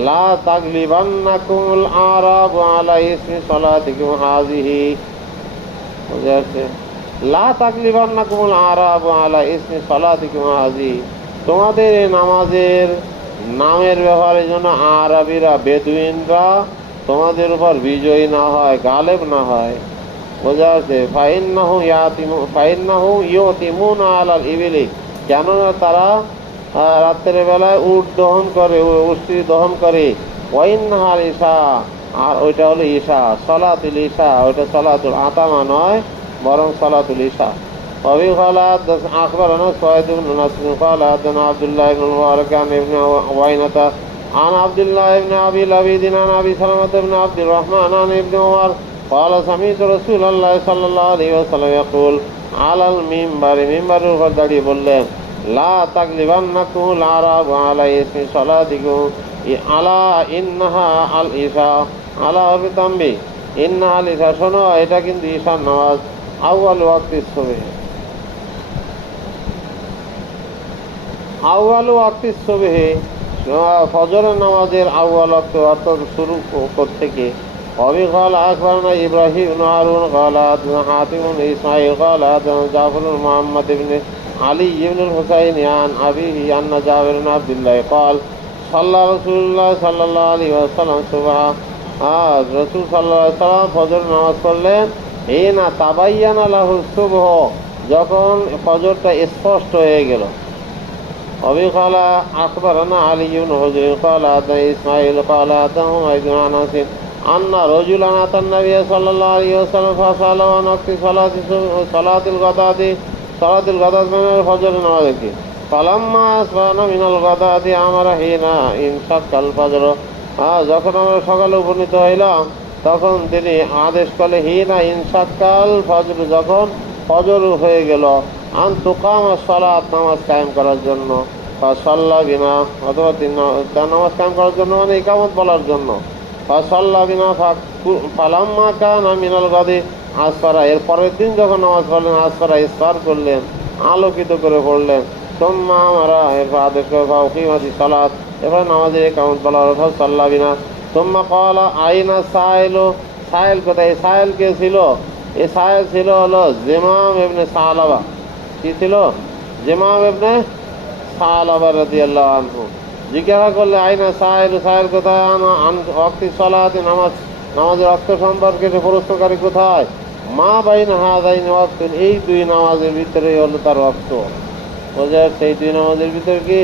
لا تغلبنكم الأعراب على اسم صلاتكم هذه, লা তাগলিবান্নাকুমুল আরাবু আলা ইসমি সালাতিকুম হাযি, তোমাদের এই নামাজের নামের ব্যাপারে যেন আরবিরা, বেদুইনরা তোমাদের উপর বিজয়ী না হয়, গালেব না হয়। বোঝা আছে? ফাইন্নাহু ইউতিমুনা আলাল ইবিলি, কেননা তারা রাত্রের বেলায় উট দহন করে, উষ্ট্রি দহন করে। ওয়াইন্নাহাল ঈশা, আর ওইটা হলো ঈশা, সালাতুল ঈশা, ওইটা সালাতুল আতামা নয়, বরং সালাতুল ঈশা। وفي قال أخبرنا سويد بن نصر قال حدثنا عبد الله بن المبارك عن ابن عوينة عن عبد الله بن أبي لبيد عن أبي سلمة بن عبد الرحمن عن ابن عمر قال سمعت رسول الله صلى الله عليه وسلم يقول على المنبر منبر উপর দাঁড়িয়ে বললেন لا تغلبنكم الأعراب على اسم صلاتكم আলা ইন্নাহা আল ঈশা আলা হবে তাম্বি ইন্নাহা আল ঈশা, শোনো এটা কিন্তু ঈশার নামাজ। আউয়াল ওয়াক্তিস সুবহ, আউয়াল ওয়াক্তিস সুবহ ফজরের নামাজের আউয়াল ওয়াক্ত অর্থাৎ শুরু থেকে। অবি قال أخبرنا إبراهيم بن هارون قال حدثنا حاتم بن إسماعيل قال حدثنا جعفر بن محمد بن علي بن الحسين عن أبيه أن جابر بن عبد الله قال صلى رسول الله صلى الله عليه وسلم সুবহ, রসুল সাল্লাল্লাহু আলাইহি ওয়াসাল্লাম ফজর নামাজ পড়লেন হিনা তাবায়্যানা লাহু সুবহ, যখন ফজরটা স্পষ্ট হয়ে গেল। অবি قال أخبرنا علي بن حجر قال حدثنا إسماعيل قال حدثنا حميد بن أنس أن رجلا أتى النبي صلى الله عليه وسلم فسأله عن وقت صلاة الغداة من الفجر নামাজকে। فلما أصبحنا من الغداة أمر حين انشق الفجر, যখন আমরা সকালে উপনীত হইলাম তখন তিনি আদেশ করলেন হিনা ইনশাক্কাল ফজর, যখন ফজর হয়ে গেল, আন তুকাম সালাত নামাজ কায়েম করার জন্য, ফাসাল্লা বিনা অথবা নামাজ কায়েম করার জন্য মানে ইকামত বলার জন্য, ফাসাল্লা বিনা ফালাম্মা কানা মিনাল গাদি আসফারা, এর পরের দিন যখন নামাজ পড়লেন আসফারা ইসফার করলেন, আলোকিত করে পড়লেন। তোম্মা আমারা এরপর আদেশ করে ফাউকিমাতি সালাত, এবার নামাজের ইকামত বলা হলো ফাসাল্লা বিনা। তোম্মা ক্বালা আইনা সাইলু, সাইল কোথায়? সাইল কে ছিল? এই সাইল ছিল হলো জিমাম ইবনে সালাবা। কি ছিল? জিমাম ইবনে সালাবা রাদিয়াল্লাহু আনহু। জিজ্ঞাসা করলে আইনা সাইল, সাইল কোথায়? ওয়াক্তি সালাতে, নামাজের ওয়াক্ত সম্পর্কে প্রশ্নকারী কোথায়? মা বাইনা হাযাইনি ওয়াক্তুন, এই দুই নামাজের ভিতরে হলো তার ওয়াক্ত। বোঝা যাচ্ছে এই দুই নামাজের ভিতরে কি